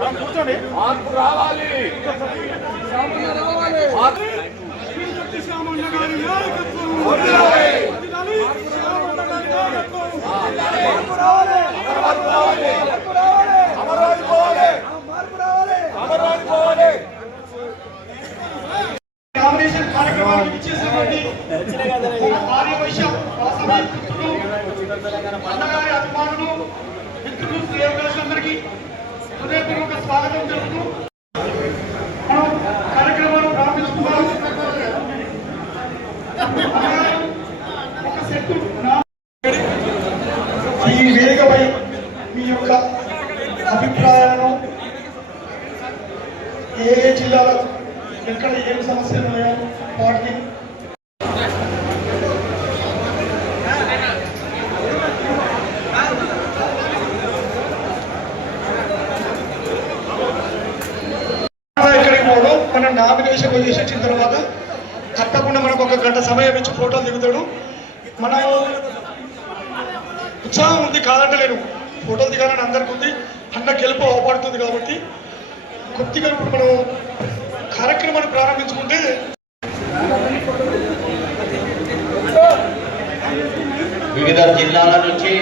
అప్పుడు కూర్చోండి. మార్పు రావాలి. నామినేషన్ కార్యక్రమానికి ఇచ్చేసినటువంటి అన్నగారి అభిమానులు మిత్రులు శ్రేయోభిలాషులందరికీ హృదయపూర్వక స్వాగతం తెలుపుతూ మనం కార్యక్రమాన్ని ప్రారంభించుకున్నాం. ఒక సెట్ ఈ వేదికపై మీ యొక్క అభిప్రాయాలను ఏ ఏ జిల్లాలో ఎక్కడ ఏం సమస్యలు ఉన్నాయో వాటిని ఎక్కడికి పోవడం మనం నామినేషన్ చేసి వచ్చిన తర్వాత తప్పకుండా మనకు ఒక గంట సమయం ఇచ్చి ఫోటోలు దిగుతాడు. మనం ఉత్సాహం ఉంది కాదంటలేను, ఫోటోలు దిగాలని అందరికీ ఉంది. అన్న గెలుపు అవపడుతుంది కాబట్టి కొద్దిగా ఇప్పుడు మనం కార్యక్రమాన్ని ప్రారంభించుకుంటే వివిధ జిల్లాల నుంచి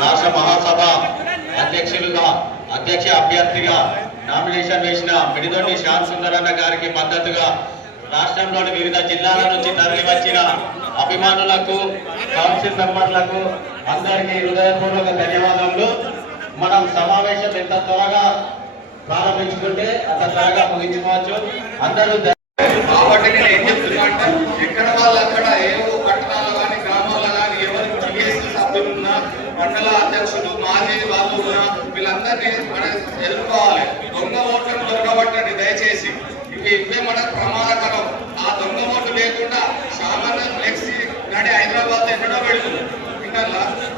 రాష్ట్ర మహాసభ అధ్యక్ష అభ్యర్థిగా నామినేషన్ వేసిన మిడిదొడ్డి శ్యామ్ సుందరన్న గారికి మద్దతుగా రాష్ట్రంలోని వివిధ జిల్లాల నుంచి తరలి వచ్చిన అభిమానులకు, కౌన్సిల్ మెంబర్లకు అందరికీ హృదయపూర్వక ధన్యవాదములు. మనం సమావేశం ఎంత త్వరగా ప్రారంభించుకుంటే అంత త్వరగా ముగించుకోవచ్చు. అందరూ కాబట్టి నేను ఏం చెప్తున్నా అంటే ఎక్కడ వాళ్ళు అక్కడ ఏవో పట్టణాలు కానీ గ్రామాల్లో కానీ ఎవరికి టీఎస్సీ సభ్యులున్నా, మండల అధ్యక్షులు, మాజీ వాళ్ళు ఉన్నా, వీళ్ళందరినీ మనం ఎదుర్కోవాలి. దొంగ ఓట్లను దొరకబట్టండి దయచేసి. ఇవే మనకు ప్రమాదకరం. ఆ దొంగ ఓట్లు లేకుండా సామాన్య ఫ్లెక్సీ నడి హైదరాబాద్ ఎక్కడో పెడుతుంది. ఇంకా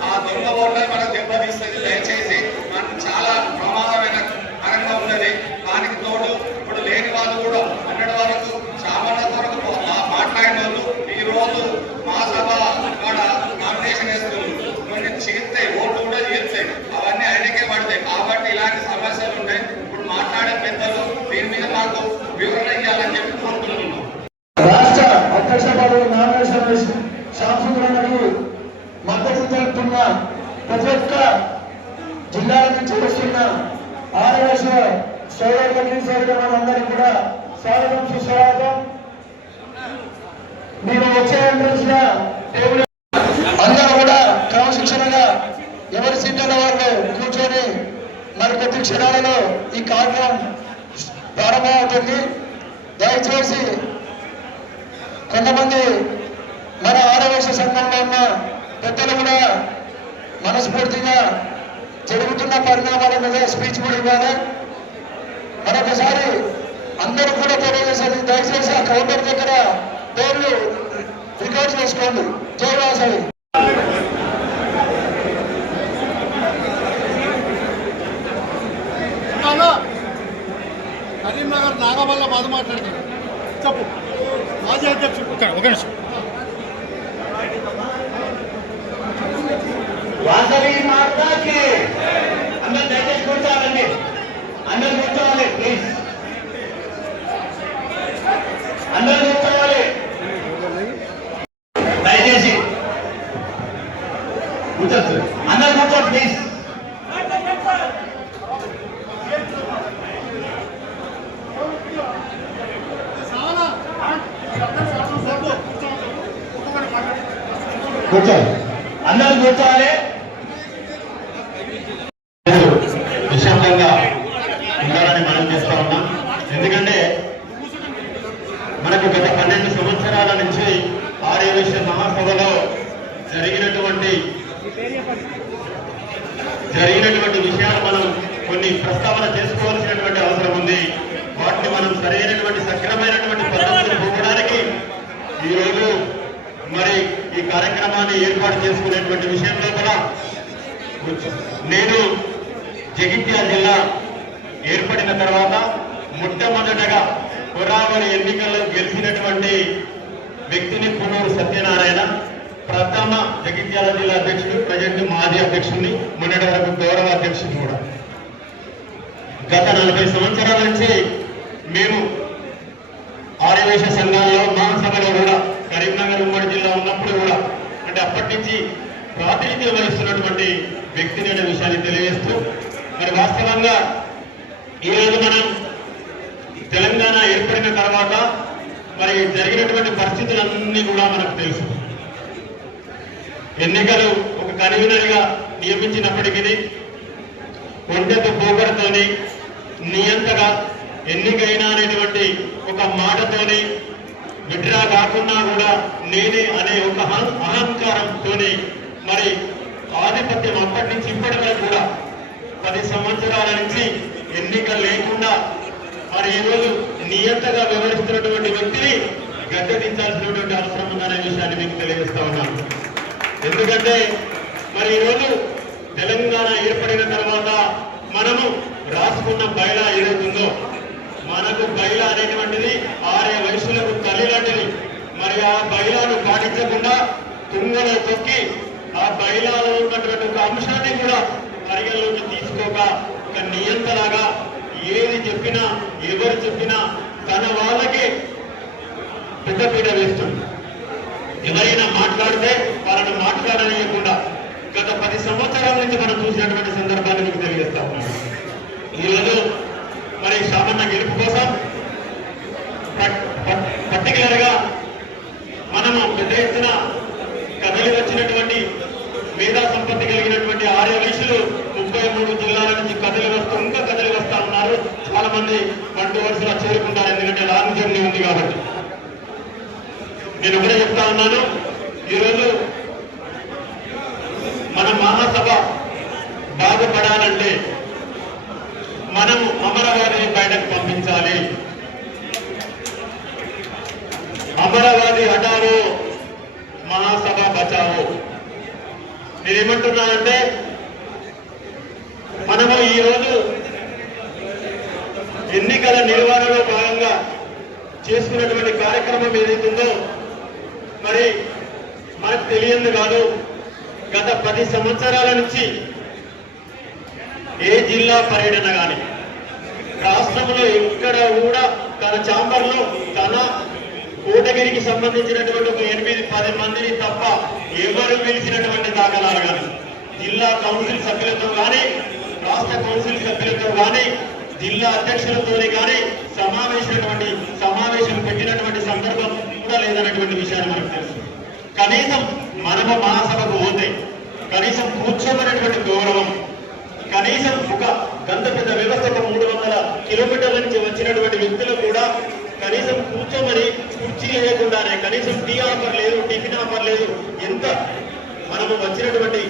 ఆ దొంగ ఓట్లని మనకు దెబ్బతీస్తుంది. దయచేసి మనకు చాలా ప్రమాదమైన కరంగా ఉన్నది. దానికి తోడు ఇప్పుడు లేని వాళ్ళు కూడా అన్నటి వరకు సామాన్య కొరకు మాట్లాడిన వాళ్ళు ఈ రోజు మా సభ కూడా నామినేషన్ వేస్తున్నారు. కొన్ని చీర్తాయి, ఓట్లు కూడా చీర్తాయి, అవన్నీ ఆయనకే పడతాయి. కాబట్టి ఇలాంటి సమస్యలు ఉన్నాయి. ఇప్పుడు మాట్లాడే పెద్దలు దీని మీద మాకు వివరణ ఇవ్వాలని చెప్పి కోరుతున్నాను. రాష్ట్ర అధ్యక్ష పదవి నామినేషన్ వేసి శ్యామ్ సుందరన్నకు మద్దతు తెలుపుతున్న ప్రతి ఒక్క జిల్లాల నుంచి వస్తున్న ఆదివాస సోదరులకి సోదరులందరికీ కూడా స్వాగతం, సుస్వాగతం. మీరు వచ్చే ఎంట్రన్స్ గా టేబుల్ అందరూ కూడా క్రమశిక్షణగా ఎవరి సీట్ల వాళ్ళు కూర్చొని మరికొద్ది క్షణాలలో ఈ కార్యక్రమం ప్రారంభమవుతుంది. దయచేసి కొంతమంది మన ఆదివాస సంఘంలో ఉన్న పెద్దలు కూడా మనస్ఫూర్తిగా జరుగుతున్న పరిణామాల మీద స్పీచ్ కూడా ఇవ్వాలి. మరొకసారి అందరూ కూడా తెలియజేసేది, దయచేసి ఆ కౌంటర్ దగ్గర పేర్లు రికార్డ్ చేసుకోండి. జై వాసవి. కరీంనగర్ నాగవల్ల బాధ మాట్లాడుతున్నాడు. చెప్పు మాజీ అధ్యక్షుడు. ఒక నిమిషం. వాసవి మాతాకి అందరూ దయచేసి కూర్చోవాలండి. అందరూ కూర్చోవాలి ప్లీజ్. అందరూ కూర్చోవాలి దయచేసి. కూర్చోచ్చు, అందరూ కూర్చో ప్లీజ్. కూర్చోవాలి, అందరూ కూర్చోవాలి. నిశ్శబ్దంగా ఉండాలని మనం చేస్తా ఉన్నాం. ఎందుకంటే మనకు గత 12 సంవత్సరాల నుంచి ఆర్యవైశ్య మహాసభలో జరిగినటువంటి విషయాలు మనం కొన్ని ప్రస్తావన చేసుకోవాల్సినటువంటి అవసరం ఉంది. వాటిని మనం సరైనటువంటి సక్రమైనటువంటి పద్ధతులు పోవడానికి ఈరోజు మరి ఈ కార్యక్రమాన్ని ఏర్పాటు చేసుకునేటువంటి విషయంలో కూడా నేను జగిత్యాల జిల్లా ఏర్పడిన తర్వాత మొట్టమొదటగా పురావళి ఎన్నికల్లో గెలిచినటువంటి వ్యక్తిని పునూరు సత్యనారాయణ, ప్రథమ జగిత్యాల జిల్లా అధ్యక్షుడు, ప్రజెంట్ మాజీ అధ్యక్షుడిని, మొన్నటి వరకు గౌరవ అధ్యక్షుడు కూడా. గత 40 సంవత్సరాల నుంచి మేము ఆర్యవేశ సంఘాల్లో మహాసభలో కూడా కరీంనగర్ ఉమ్మడి జిల్లా ఉన్నప్పుడు కూడా అంటే అప్పటి నుంచి ప్రాతినిధ్యం వహిస్తున్నటువంటి వ్యక్తిని అనే విషయాన్ని తెలియజేస్తూ మరి వాస్తవంగా ఈరోజు మనం తెలంగాణ ఏర్పడిన తర్వాత మరి జరిగినటువంటి పరిస్థితులన్నీ కూడా మనకు తెలుసు. ఎన్నికలు ఒక కన్వీనర్గా నియమించినప్పటికీ ఒంటెతో పోకడతోని నియంతగా ఎన్నికైనా అనేటువంటి ఒక మాటతోని విడ్రా కాకుండా కూడా నేనే అనే ఒక అహంకారంతో మరి ఆధిపత్యం అప్పటి నుంచి ఇప్పటి వరకు కూడా 10 సంవత్సరాల నుంచి ఎన్నికలు లేకుండా మరి ఈరోజు నియంతగా వ్యవహరిస్తున్నటువంటి వ్యక్తిని గద్దెదించాల్సినటువంటి అవసరం ఉందనే విషయాన్ని మీకు తెలియజేస్తా ఉన్నాను. ఎందుకంటే మరి ఈరోజు తెలంగాణ ఏర్పడిన తర్వాత మనము రాసుకున్న బైలా ఏదైతుందో మనకు బైలా అనేటువంటిది 6 వయసులకు తల్లి లాంటిది. మరి ఆ బైలాను పాటించకుండా తుంగలో తొక్కి ఆ బైలాలో ఉన్నటువంటి ఒక అంశాన్ని కూడా పరిగణలోకి తీసుకోక ఒక నియంతలాగా ఏది చెప్పినా ఎవరు చెప్పినా తన వాళ్ళకి పెద్దపీట వేస్తుంది. ఎవరైనా మాట్లాడితే వాళ్ళని మాట్లాడనీయకుండా గత 10 సంవత్సరాల నుంచి మనం చూసినటువంటి సందర్భాన్ని మీకు తెలియజేస్తా ఉన్నాను. ఈరోజు మరి సామాన్య గెలుపు కోసం పర్టికులర్ గా మనము పెద్ద ఎత్తున కదలి వచ్చినటువంటి మేధా సంపత్తి కలిగినటువంటి ఆర్యవైశ్యులు 33 జిల్లాల నుంచి ఇంకా కదలి వస్తా ఉన్నారు. చాలా మంది 1-2 వరుసలో చేరుకుంటారు, ఎందుకంటే లాంగ్ జర్నీ ఉంది కాబట్టి. నేను ఒకటే చెప్తా ఉన్నాను, ఈరోజు మన మహాసభ బాగుపడాలంటే మనము అమరవాదిని బయటకు పంపించాలి. అమరవాది హటావో, మహాసభ బచావో. నేనేమంటున్నానంటే మనము ఈరోజు ఎన్నికల నిర్వహణలో భాగంగా చేసుకున్నటువంటి కార్యక్రమం ఏదైతుందో మరి మనకు తెలియదు కాదు. గత 10 సంవత్సరాల నుంచి ఏ జిల్లా పర్యటన కానీ రాష్ట్రంలో ఎక్కడ కూడా తన ఛాంబర్లో తన కోటగిరికి సంబంధించినటువంటి ఒక 8-10 మందిని తప్ప ఎవరు పిలిచినటువంటి దాఖలాలు కానీ జిల్లా కౌన్సిల్ సభ్యులతో కానీ రాష్ట్ర కౌన్సిల్ సభ్యులతో కానీ జిల్లా అధ్యక్షులతో కానీ సమావేశం పెట్టినటువంటి సందర్భం కూడా లేదన్నటువంటి విషయాన్ని మనకు తెలుసు. కనీసం మనము మహాసభకు పోతే కనీసం కూర్చోమనేటువంటి గౌరవం, కనీసం ఒక గంత పెద్ద వ్యవస్థ 300 కిలోమీటర్ల నుంచి వచ్చినటువంటి వ్యక్తులు కూడా కనీసం కూర్చోమని కుర్చీ లేకుండానే కనీసం టీ ఆఫర్ లేదు, టిఫిన్ ఆఫర్ లేదు. ఎంత మనము వచ్చినటువంటి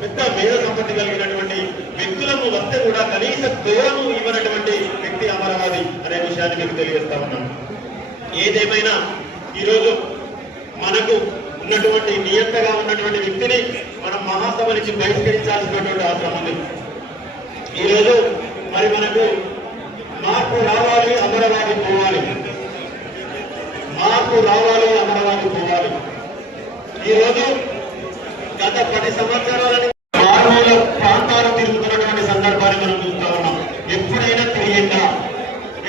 పెద్ద మేధ సంపత్తి కలిగినటువంటి వ్యక్తులను వస్తే కూడా కనీస గౌరవం ఇవ్వనటువంటి వ్యక్తి అమరవాది అనే విషయాన్ని మీకు తెలియజేస్తా ఉన్నాను. ఏదేమైనా ఈరోజు మనకు ఉన్నటువంటి నియంతగా ఉన్నటువంటి వ్యక్తిని మనం మహాసభ నుంచి బహిష్కరించాల్సినటువంటి అవసరం ఉంది. ఈరోజు మరి మనకు మార్పు రావాలి, అమరవాది పోవాలి. మార్పు రావాలి, అమరవాది పోవాలి. ఈరోజు గత 10 సంవత్సరాల మారుమూల ప్రాంతాలు తిరుగుతున్నటువంటి సందర్భాన్ని మనం చూస్తా ఉన్నాం. ఎప్పుడైనా తెలియందా,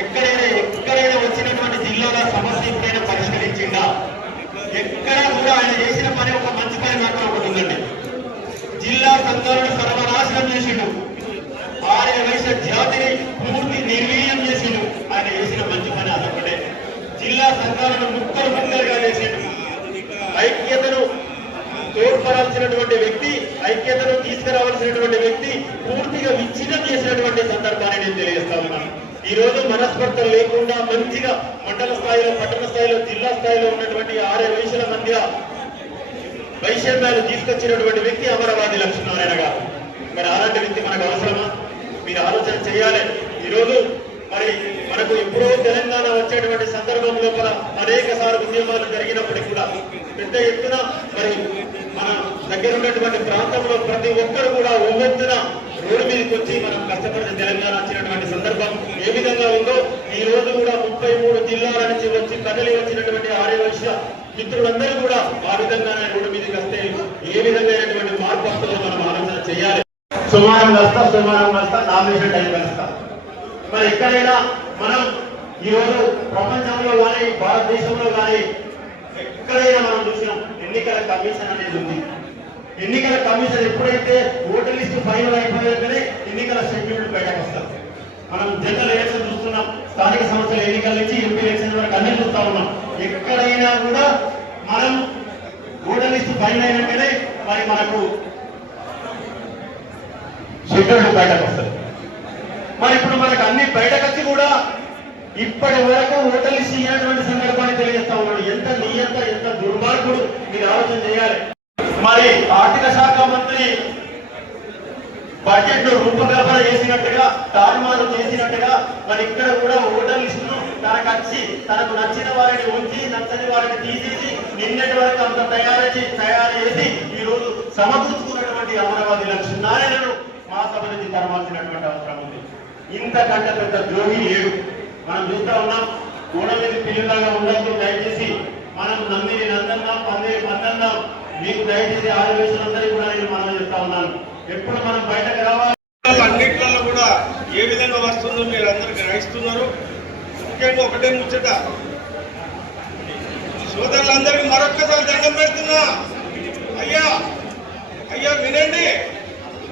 ఎక్కడైనా వచ్చినటువంటి జిల్లాల సమస్య ఎప్పుడైనా పరిష్కరించిందా? ఎక్కడ కూడా ఆయన చేసిన పని ఒక మంచి పని మాత్రం ఒకటి ఉందండి. జిల్లా సంఘాలను సర్వనాశనం చేసిండు, ఆర్యవైశ్య జాతిని పూర్తి నిర్వీర్యం చేసిండు. ఆయన చేసిన మంచి పని అదొకటే. జిల్లా సంఘాలను ముక్కలుగా చేసిండు. ఐక్యతను తోడ్పడాల్సినటువంటి వ్యక్తి, ఐక్యతను తీసుకురావాల్సినటువంటి వ్యక్తి పూర్తిగా విచ్ఛిన్నం చేసినటువంటి సందర్భాన్ని నేను తెలియజేస్తా ఉన్నాను. ఈ రోజు మనస్పర్ధలు లేకుండా మంచిగా మండల స్థాయిలో, పట్టణ స్థాయిలో, జిల్లా స్థాయిలో ఉన్నటువంటి ఆర్యవైశ్యుల మధ్య వైషమ్యాలు తీసుకొచ్చినటువంటి వ్యక్తి అమరవాది లక్ష్మీనారాయణ గారు. మరి అలాంటి వ్యక్తి మనకు అవసరమా? మీరు ఆలోచన చేయాలి. ఈరోజు మరి మనకు ఎప్పుడో తెలంగాణ వచ్చేటువంటి సందర్భం లోపల అనేక సార్లు ఉద్యమాలు జరిగినప్పటికీ కూడా పెద్ద ఎత్తున మరి మన దగ్గర ఉన్నటువంటి ప్రాంతంలో ప్రతి ఒక్కరు కూడా ఉవ్వెత్తున రోడ్డు మీదకి వచ్చి మనం కష్టపడిన తెలంగాణ వచ్చినటువంటి సందర్భం ఏ విధంగా ఉందో ఈ రోజు కూడా 33 జిల్లాల నుంచి వచ్చి కదలి వచ్చినటువంటి ఆర్యవైశ్య మిత్రులందరూ కూడా ఆ విధంగానే రోడ్డు మీదకి వస్తే ఏ విధమైనటువంటి మార్పు వస్తుందో మనం ఆలోచన చేయాలి. సుమారం వస్తా నామినేషన్ టైం కలుస్తా. మరి ఎక్కడైనా మనం ఈరోజు ప్రపంచంలో కానీ భారతదేశంలో కానీ ఎక్కడైనా మనం చూసినాం ఎన్నికల కమిషన్ అనేది ఉంది. ఎన్నికల కమిషన్ ఎప్పుడైతే ఓటర్ లిస్టు ఫైనల్ అయిపోయాకనే ఎన్నికల షెడ్యూల్ బయటకు వస్తారు. మనం జనరల్ ఎలక్షన్ చూస్తున్నాం, స్థానిక సంస్థల ఎన్నికల నుంచి ఎంపీ ఎలక్షన్ వరకు అన్ని చూస్తా ఉన్నాం. ఎక్కడైనా కూడా మనం ఓటర్ లిస్టు ఫైనల్ అయినాకనే మరి మనకు షెడ్యూల్ బయటకు వస్తుంది. మరి ఇప్పుడు మనకు అన్ని బయటకు వచ్చి కూడా ఇప్పటి వరకు ఓటర్ లిస్ట్ ఇచ్చినటువంటి సందర్భాన్ని తెలియజేస్తా ఉన్నాడు. ఎంత నియంత ఎంత దుర్మార్గుడు మీరు ఆలోచన చేయాలి. మరి ఆర్థిక శాఖ మంత్రి బడ్జెట్ ను రూపకల్పన చేసినట్టుగా తారుమారు చేసినట్టుగా మరి ఇక్కడ కూడా ఓటర్ లిస్టును తనకు నచ్చిన వారిని ఉంచి నచ్చని వారిని తీసేసి నిన్నటి వరకు అంత తయారు చేసి ఈ రోజు సమకూర్చుకున్నటువంటి అమరావతి లక్ష్మీనారాయణను మా సభ నుంచి తరమాల్సినటువంటి అవసరం ఉంది. ఇంతకంటే పెద్ద ద్రోహి లేడు. మనం చూస్తా ఉన్నాం. గోడ మీద పిల్లలాగా ఉండద్దు. దయచేసి మనం నందిని నందన్నాం, పందిరి పందన్నాం. మీకు దయచేసి ఆదివేశులందరికీ కూడా నేను మనం చెప్తా ఉన్నాను. ఎప్పుడు మనం బయటకు రావాలి. అన్నిట్లలో కూడా ఏ విధంగా వస్తుందో మీరు అందరూ గ్రహిస్తున్నారు. ముఖ్యంగా ఒకటే ముచ్చట, సోదరులందరికీ మరొక్కసారి దండం పెడుతున్నా. అయ్యా వినండి.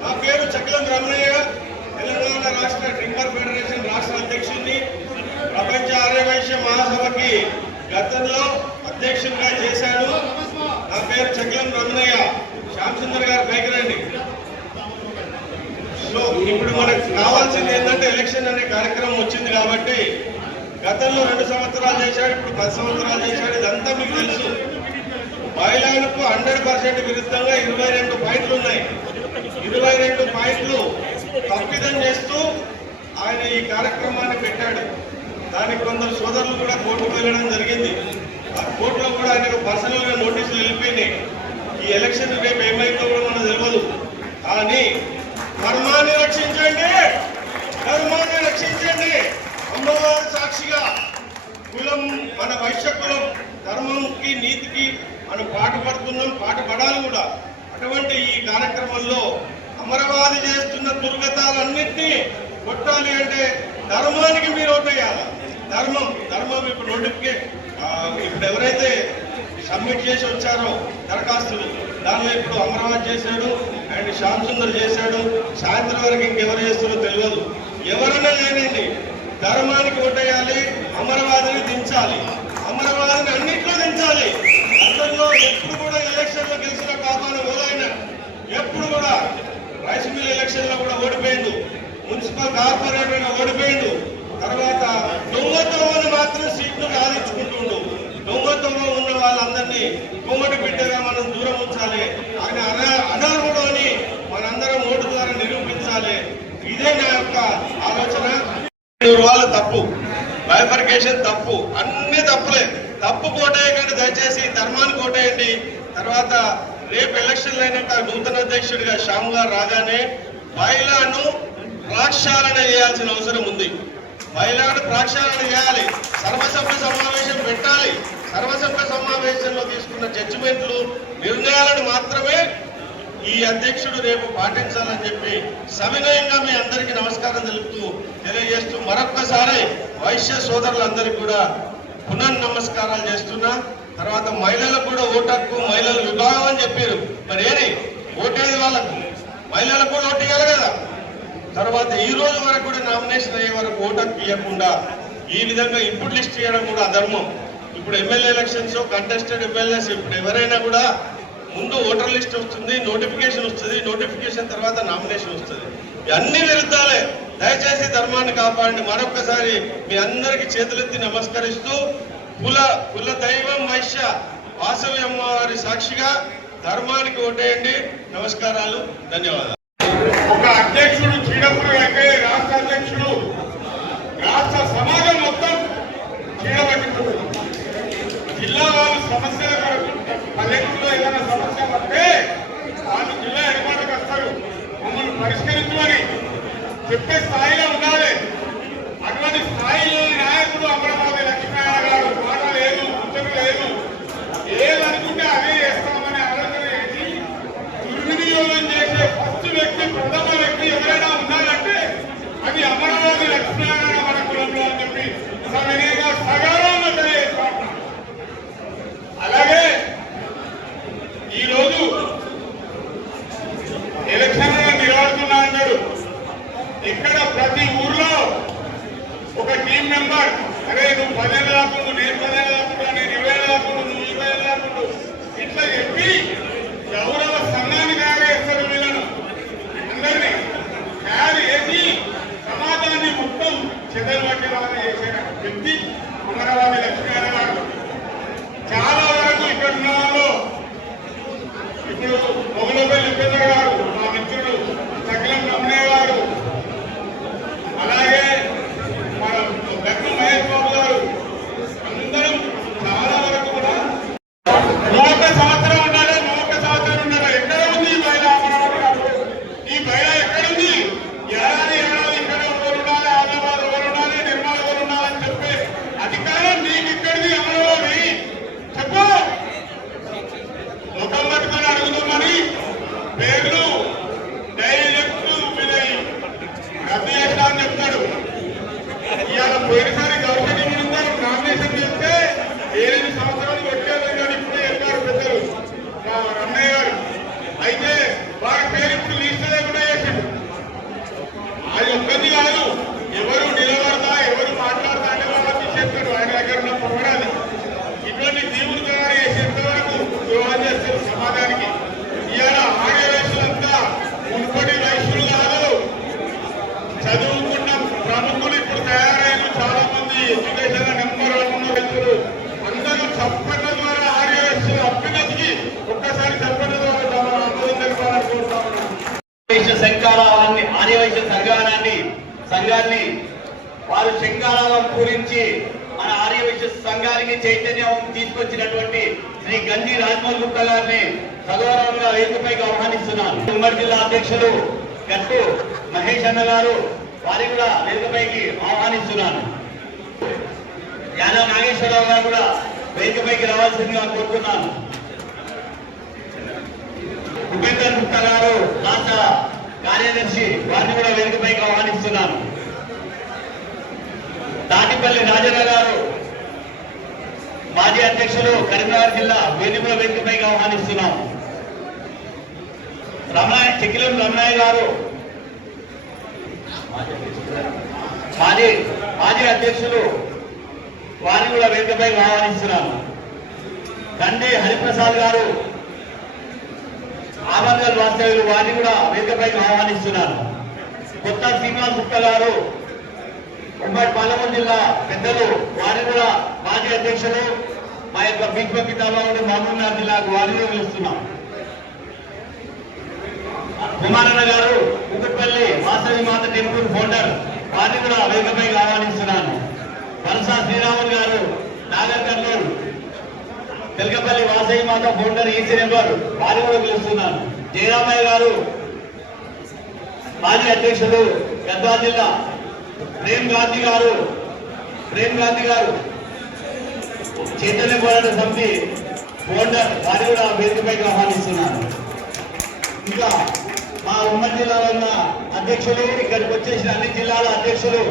నా పేరు చక్రం రమణయ్య, తెలంగాణ రాష్ట్ర ట్రింకర్ ఫెడరేషన్ రాష్ట్ర అధ్యక్షుడిని. ప్రపంచ ఆర్యవైశ్య మహాసభకి గతంలో అధ్యక్షుడిగా చేశాను. నా పేరు చక్రం రమణయ్య. శ్యామ్ సుందర్ గారు పైకి రండి. సో ఇప్పుడు మనకు కావాల్సింది ఏంటంటే ఎలక్షన్ అనే కార్యక్రమం వచ్చింది కాబట్టి గతంలో 2 సంవత్సరాలు చేశాడు, ఇప్పుడు 10 సంవత్సరాలు చేశాడు. ఇదంతా మీకు తెలుసు. బైలాలకు 100% విరుద్ధంగా 22 పాయింట్లు ఉన్నాయి. 22 పాయింట్లు తప్పిదం చేస్తూ ఆయన ఈ కార్యక్రమాన్ని పెట్టాడు. దానికి కొందరు సోదరులు కూడా కోర్టుకు వెళ్ళడం జరిగింది. ఆ కోర్టులో కూడా ఆయనకు పర్సనల్ గా నోటీసులు వెళ్ళిపోయినాయి. ఈ ఎలక్షన్ రేపు ఏమైందో కూడా మనకు తెలియదు. కానీ ధర్మాన్ని రక్షించండి. అమ్మవారి సాక్షిగా కులం, మన వైశ్య కులం ధర్మంకి నీతికి మనం పాటుపడుతున్నాం, పాటుపడాలి కూడా. అటువంటి ఈ కార్యక్రమంలో అమరవాది చేస్తున్న దుర్గతాలన్నింటినీ కొట్టాలి అంటే ధర్మానికి మీరు ఓటేయాలి. ధర్మం ఇప్పుడు ఇప్పుడు ఎవరైతే సబ్మిట్ చేసి వచ్చారో దరఖాస్తులు, దానిలో ఇప్పుడు అమరావతి చేశాడు అండ్ శ్యామ్ సుందర్ చేశాడు. సాయంత్రం వరకు ఇంకెవరు చేస్తారో తెలియదు. ఎవరైనా లేనండి, ధర్మానికి ఓటేయాలి. అమరవాదిని దించాలి. అమరవాదిని అన్నింటిలో దించాలి. అసలు ఎప్పుడు కూడా ఎలక్షన్ లో గెలిచిన కాపాడు ఓలైన ఎప్పుడు కూడా రైస్ మిల్ ఎలక్షన్ లో కూడా ఓడిపోయిండు. మున్సిపల్ కార్పొరేటర్ గా ఓడిపోయిండు. తర్వాత దొంగతోమని మాత్రం సీట్లు సాధించుకుంటుండు. దొంగతోమ ఉన్న వాళ్ళందరినీ కోమటి బిడ్డగా మనం దూరం ఉంచాలి. ఆయన అనర్హుడు అని మనందరం ఓటు ద్వారా నిరూపించాలి. ఇదే నా యొక్క ఆలోచన. వాళ్ళు తప్పు, బైఫర్కేషన్ తప్పు, అన్ని తప్పులే. తప్పు కోటేయకండి, దయచేసి ధర్మాన్ని కోటేయండి. తర్వాత రేపు ఎలక్షన్లు అయినాక నూతన అధ్యక్షుడిగా శ్యామ్ గారు రాగానే బైలాను ప్రక్షాళన చేయాల్సిన అవసరం ఉంది. బైలాను ప్రక్షాళన చేయాలి. సర్వసభ్య సమావేశం పెట్టాలి. సర్వసభ్య సమావేశంలో తీసుకున్న జడ్జిమెంట్లు, నిర్ణయాలను మాత్రమే ఈ అధ్యక్షుడు రేపు పాటించాలని చెప్పి సవినయంగా మీ అందరికీ నమస్కారం తెలియజేస్తూ మరొక్కసారి వైశ్య సోదరులందరికీ కూడా పునర్నమస్కారాలు చేస్తున్నా. తర్వాత మహిళలకు కూడా ఓటు హక్కు, మహిళల విభాగం అని చెప్పారు. మరి ఏది ఓటేది వాళ్ళకు, మహిళలకు కూడా ఓటు ఇవ్వాలి కదా. తర్వాత ఈ రోజు వరకు కూడా నామినేషన్ అయ్యే వరకు ఓటు హక్కు ఇవ్వకుండా ఈ విధంగా ఇప్పుడు లిస్ట్ చేయడం కూడా అధర్మం. ఇప్పుడు ఎమ్మెల్యే ఎలక్షన్స్, కంటెస్టెడ్ ఎమ్మెల్యేస్, ఇప్పుడు ఎవరైనా కూడా ముందు ఓటర్ లిస్ట్ వస్తుంది, నోటిఫికేషన్ వస్తుంది, నోటిఫికేషన్ తర్వాత నామినేషన్ వస్తుంది. అన్ని విరుద్ధాలే. దయచేసి ధర్మాన్ని కాపాడండి. మరొక్కసారి మీ అందరికి చేతులెత్తి నమస్కరిస్తూ కుల దైవం వైశ్య వాసవి అమ్మవారి సాక్షిగా ధర్మానికి ఓటేయండి. నమస్కారాలు, ధన్యవాదాలు. ఒక అధ్యక్షుడు చీడపుడు అయితే రాష్ట్ర అధ్యక్షుడు రాష్ట్ర సమాజం మొత్తం చీడబట్టుకుంటుంది. జిల్లా వాళ్ళు సమస్యల కొరకు పల్లెటూరులో ఏదైనా సమస్య వస్తే వాళ్ళు జిల్లా ఏర్పాటుకు వస్తారు. మమ్మల్ని పరిష్కరించమని చెప్పే స్థాయిలో ఉండాలి. అటువంటి స్థాయిలో నాయకుడు అమరావతి లక్ష్మీనారాయణ గారు మాట లేదు, ఉత్తరం లేదు. ఏ అరే నువ్వు 10 రాకుండా నేను 10 రాకుండా నేను 20 రాకుండా నువ్వు 20 రాకుండా ఇట్లా చెప్పి గౌరవ సంఘాన్ని తయారు చేస్తారు. వీళ్ళను అందరినీ తయారు చేసి సమాజాన్ని మొత్తం చెదరబట్టేలాగా చేసే వ్యక్తి అమరావతి లక్ష్మీనారాయణ గారు. చాలా వరకు ఇక్కడ ఉన్న వాళ్ళు ఇప్పుడు మొగలపల్లి ఉపేంద్ర గారు, మా మిత్రుడు సకలం రమణయ్య గారు, అలాగే మన గట్టు మహేష్ బాబు గారు, అందరం చాలా వరకు కూడా ఒక సంవత్సరం ఉండాలి. ఎక్కడ ఉంది ఈ బయట? ఈ బయట ఎక్కడుంది? ఏడాది ఇక్కడ ఒకరు ఉండాలి, ఆదిలాబాద్ ఒకరు ఉండాలి, నిర్మల్ ఒకరు ఉండాలని చెప్పి అధికారం నీకు ఇక్కడిది అమరావతి చెప్పు. ముఖం పట్టుకొని అడుగుదామని పేర్లు డైరెక్ట్ వినయ్ రద్దు చేస్తా అని చెప్తాడు. ఇవాళ పోయినసారి గవర్నమెంట్ మీద నామినేషన్ చేస్తే 7 సంవత్సరాలు వచ్చేది కానీ ఇప్పుడే చెప్పారు పెద్దలు రమణయ్య గారు. అయితే వారి పేరు ఇప్పుడు లిస్ట్ లేకుండా చేసిండు. అది ఒక్కది కాదు, ఎవరు నిలబడతా ఎవరు మాట్లాడతా అంటే వాళ్ళకి చెప్పాడు. ఆయన దగ్గర ఉన్న పొగడాలి. ఇటువంటి దీవులు తయారు చేసేంత వరకు వ్యవహారం చేస్తారు సమాజానికి. ఇవాళ ఆడే వయసులంతా మునుపటి వయసులు కాదు, చదువుకున్న ప్రముఖులు ఇప్పుడు తయారయ్యారు. చాలా మంది ఎడ్యుకేషన్ నెంబర్ 1 ఉన్న వ్యక్తులు అందరూ చప్పట్ల ద్వారా ఆడే వయసులు అభ్యున్నతికి ఒక్కసారి చప్పట్ల ద్వారా ఆందోళన జరపాలని కోరుతా ఉన్నాను. శంకారావాన్ని ఆర్యవైశ్య సంఘాన్ని వారు శంకారావం పూరించి మన ఆర్యవైశ్య సంఘానికి చైతన్యం తీసుకొచ్చినటువంటి శ్రీ గంజి రాజమోహన్ గుప్తా గారిని సగౌరవంగా వేదికపైకి ఆహ్వానిస్తున్నాను. ఉమ్మడి జిల్లా అధ్యక్షులు గట్టు మహేష్ అన్న గారు, వారిని కూడా వేదికపైకి ఆహ్వానిస్తున్నాను. యాదవ నాగేశ్వరరావు గారు కూడా వేదికపైకి రావాల్సిందిగా కోరుతున్నాను. ఉపేందర్ గుప్తా గారు రాష్ట్ర కార్యదర్శి, వారిని కూడా వేదికపైకి ఆహ్వానిస్తున్నాను. తాటిపల్లి రాజన్న గారు మాజీ అధ్యక్షులు కరీంనగర్ జిల్లా వేదికపైకి ఆహ్వానిస్తున్నాం. చిక్కిలం రమణయ్య గారు మాజీ అధ్యక్షులు, వారిని కూడా వేదికపైకి ఆహ్వానిస్తున్నాను. దండి హరిప్రసాద్ గారు ఆబంగల్ వాస్తవ్యులు, వారిని కూడా వేదికపైకి ఆహ్వానిస్తున్నాను. కొత్త శ్రీనివాస్ గుప్తా గారు ఉమ్మడి పాలమూరు జిల్లా పెద్దలు, వారిని కూడా మాజీ అధ్యక్షులు, మా యొక్క భీష్మ పితామహుడు మహబూబ్నగర్ జిల్లాకు వారిని పిలుస్తున్నాం. కుమారన్న గారు కుక్కట్పల్లి వాసవి మాత టెంపుల్ ఫౌండర్, వారిని కూడా వేదికపైకి ఆహ్వానిస్తున్నాను. వలస శ్రీరాములు గారు నాగర్ కర్నూలు తెలకపల్లి వాసవి మాత ఫౌండర్ ఈసీ నెంబర్, వారిని కూడా పిలుస్తున్నాను. జయరామయ్య గారు మాజీ అధ్యక్షులు గద్వాల జిల్లా. ప్రేమ్ గాంధీ గారు చైతన్య పోరాట సమితి ఫౌండర్, వారిని కూడా వేదికపైకి ఆహ్వానిస్తున్నాను. ఇంకా మా ఉమ్మడి జిల్లాలో ఉన్న అధ్యక్షులు, ఇక్కడికి వచ్చేసిన అన్ని జిల్లాల అధ్యక్షులు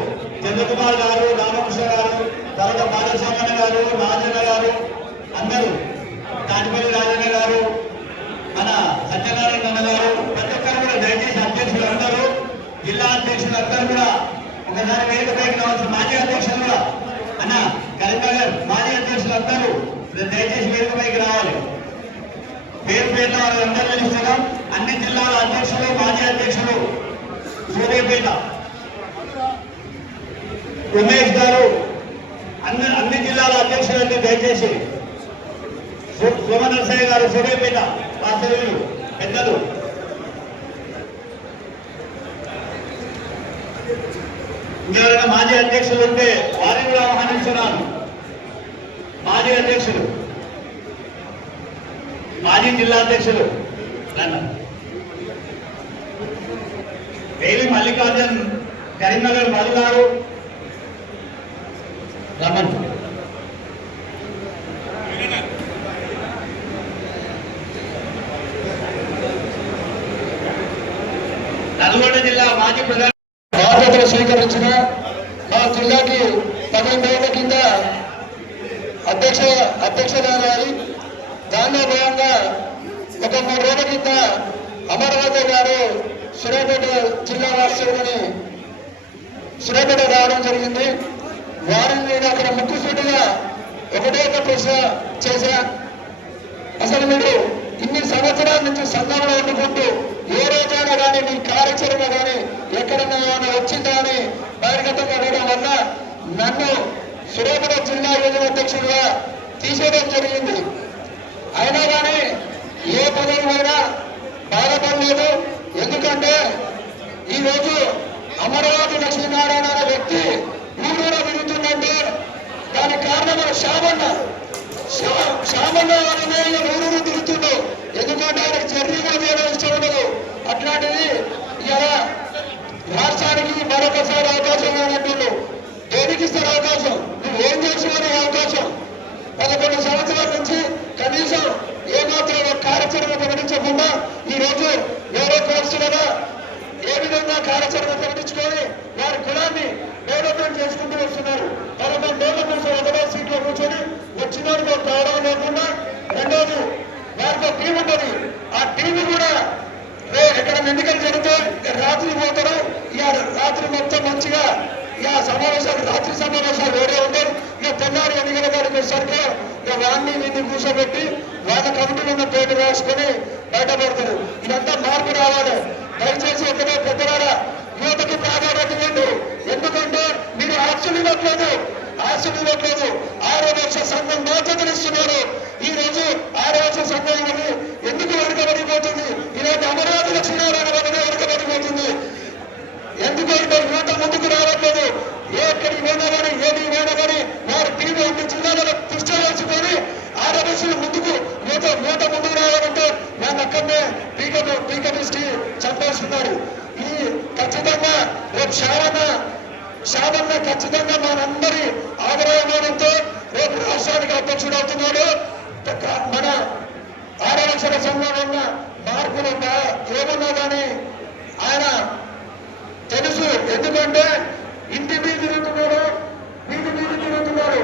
చంద్రకుమార్ గారు, రామకృష్ణ గారు, తర్వాత బాలస్వామన్న గారు, రాజన్న గారు, అందరూ తాటిపల్లి రాజన్న గారు, మన సత్యనారాయణ అన్న గారు, ప్రతి ఒక్కరు కూడా దయచేసి అధ్యక్షులు అందరూ, జిల్లా అధ్యక్షులు అందరూ కూడా ఒకసారి వేదికపైకి రావాల్సిన మాజీ అధ్యక్షులు కూడా అన్న కరీంనగర్ మాజీ అధ్యక్షులు అందరూ దయచేసి వేదికపైకి రావాలి. పేరు పేరున వాళ్ళందరూ పిలుస్తున్నాం. అన్ని జిల్లాల అధ్యక్షులు, మాజీ అధ్యక్షులు, సూర్యాపేట ఉమేష్ గారు, అన్ని జిల్లాల అధ్యక్షులన్నీ దయచేసి, సోమనరసయ్య గారు సూర్యాపేట వాస్తవ్యులు పెద్దలు, ఇంకెవరైనా మాజీ అధ్యక్షులు ఉంటే వారిని కూడా ఆహ్వానిస్తున్నాను. మాజీ అధ్యక్షులు, మాజీ జిల్లా అధ్యక్షులు వేలి మల్లికార్జున్ కరీంనగర్ మధు గారు రమణ్, నల్గొండ జిల్లా మాజీ ప్రధాని బాధ్యతలు స్వీకరించిన మా జిల్లాకి 15 ఏళ్ల కింద అధ్యక్షురాలి. దానిలో భాగంగా ఒక 3 రోజుల కింద అమరావతి గారు సూర్యాపేట జిల్లా వాస్తవులని సూర్యాపేట రావడం జరిగింది. వారిని నేను అక్కడ ముక్కుసూటిగా ఒకటే ఒక ప్రశ్న చేశా. అసలు మీరు ఇన్ని సంవత్సరాల నుంచి సంఘంలో ఉండుకుంటూ ఏ రోజైనా కానీ మీ కార్యాచరణ కానీ ఎక్కడన్నా ఏమైనా వచ్చిందా అని బహిర్గతంగా అడగడం వల్ల నన్ను సూర్యాపేట జిల్లా యువజన అధ్యక్షుడిగా తీసేయడం జరిగింది. అయినా కానీ ఏ పదవిమైనా బాధపడలేదు. ఎందుకంటే ఈరోజు అమరావతి లక్ష్మీనారాయణ అనే వ్యక్తి ఊరూరా తిరుగుతుందంటే దానికి కారణం మన శ్యామన్న వాళ్ళనే ఊరూరు తిరుగుతుండు. ఎందుకంటే ఆయనకు జర్నీ కూడా చేయడం ఇష్టం ఉండదు. అట్లాంటిది ఇలా రాష్ట్రానికి మరొకసారి అవకాశం కానట్టుండు. దేనికి ఇస్తారు అవకాశం? నువ్వు ఏం చేసావని అవకాశం? 11 సంవత్సరాల నుంచి కనీసం ఏమాత్రం కార్యాచరణ ప్రకటించకుండా ఈరోజు వేరే కోర్సులుగా ఏ విధంగా కార్యాచరణ ప్రకటించుకొని వారి కులాన్ని డెవలప్మెంట్ చేసుకుంటూ వస్తున్నారు. 11 ఏళ్ల కోసం ఒకటే సీట్లో కూర్చొని వచ్చినోడికి ఒక గౌరవం లేకుండా, రెండోది వారికి ఒక టీం ఉంటుంది. ఆ టీం కూడా ఎక్కడ ఎన్నికలు జరిగితే రాత్రి పోతారు. ఇక రాత్రి మొత్తం మంచిగా ఇక సమావేశాలు, రాత్రి సమావేశాలు వేరే ఉంటారు. ఇక తెల్లారి ఎన్నికల కాడికి వచ్చేసరికి ఇక వాడిని వీడిని కూర్చోబెట్టి వాళ్ళ కమిటీలో ఉన్న పేరు రాసుకొని బయటపడతారు. ఇదంతా మార్పు రావాలి. దయచేసి ఒకటే పెద్దవాడ యువతకి ప్రాధాన్యత ఇవ్వండి. ఎందుకంటే మీరు ఆస్తులు ఇవ్వట్లేదు. 6 లక్షల సంఘం బాధ్యతలు ఇస్తున్నారు. ఈ రోజు 6 లక్షల సంఘం ఎందుకు వెనుకబడిపోతుంది? ఈరోజు అమరావతి లక్ష్మీనారాయణ వల్లనే వెనుకబడిపోతుంది. ఎందుకంటే యువత ముందుకు రావట్లేదు. ఎక్కడికి పోయినా కానీ ఏది పోయినా కానీ వారి టీవీ అన్ని జిల్లాలలో దృష్టి వేసుకొని 6 లక్షల ముందుకు యువత ముందుకు రావాలంటే వాళ్ళు అక్కడనే పీకమిస్టి చంపేస్తున్నారు. ఇది ఖచ్చితంగా రేపు శ్యామన్న ఖచ్చితంగా మనందరి ఆదరాభిమానంతో రేపు రాష్ట్రానికి అధ్యక్షుడు అవుతున్నాడు. మన 6 లక్షల సంఘంలో ఉన్న మార్పులు ఏమన్నా కానీ ఆయన తెలుసు. ఎందుకంటే ఇంటి మీద తిరుగుతున్నాడు, వీధి తిరుగుతున్నాడు.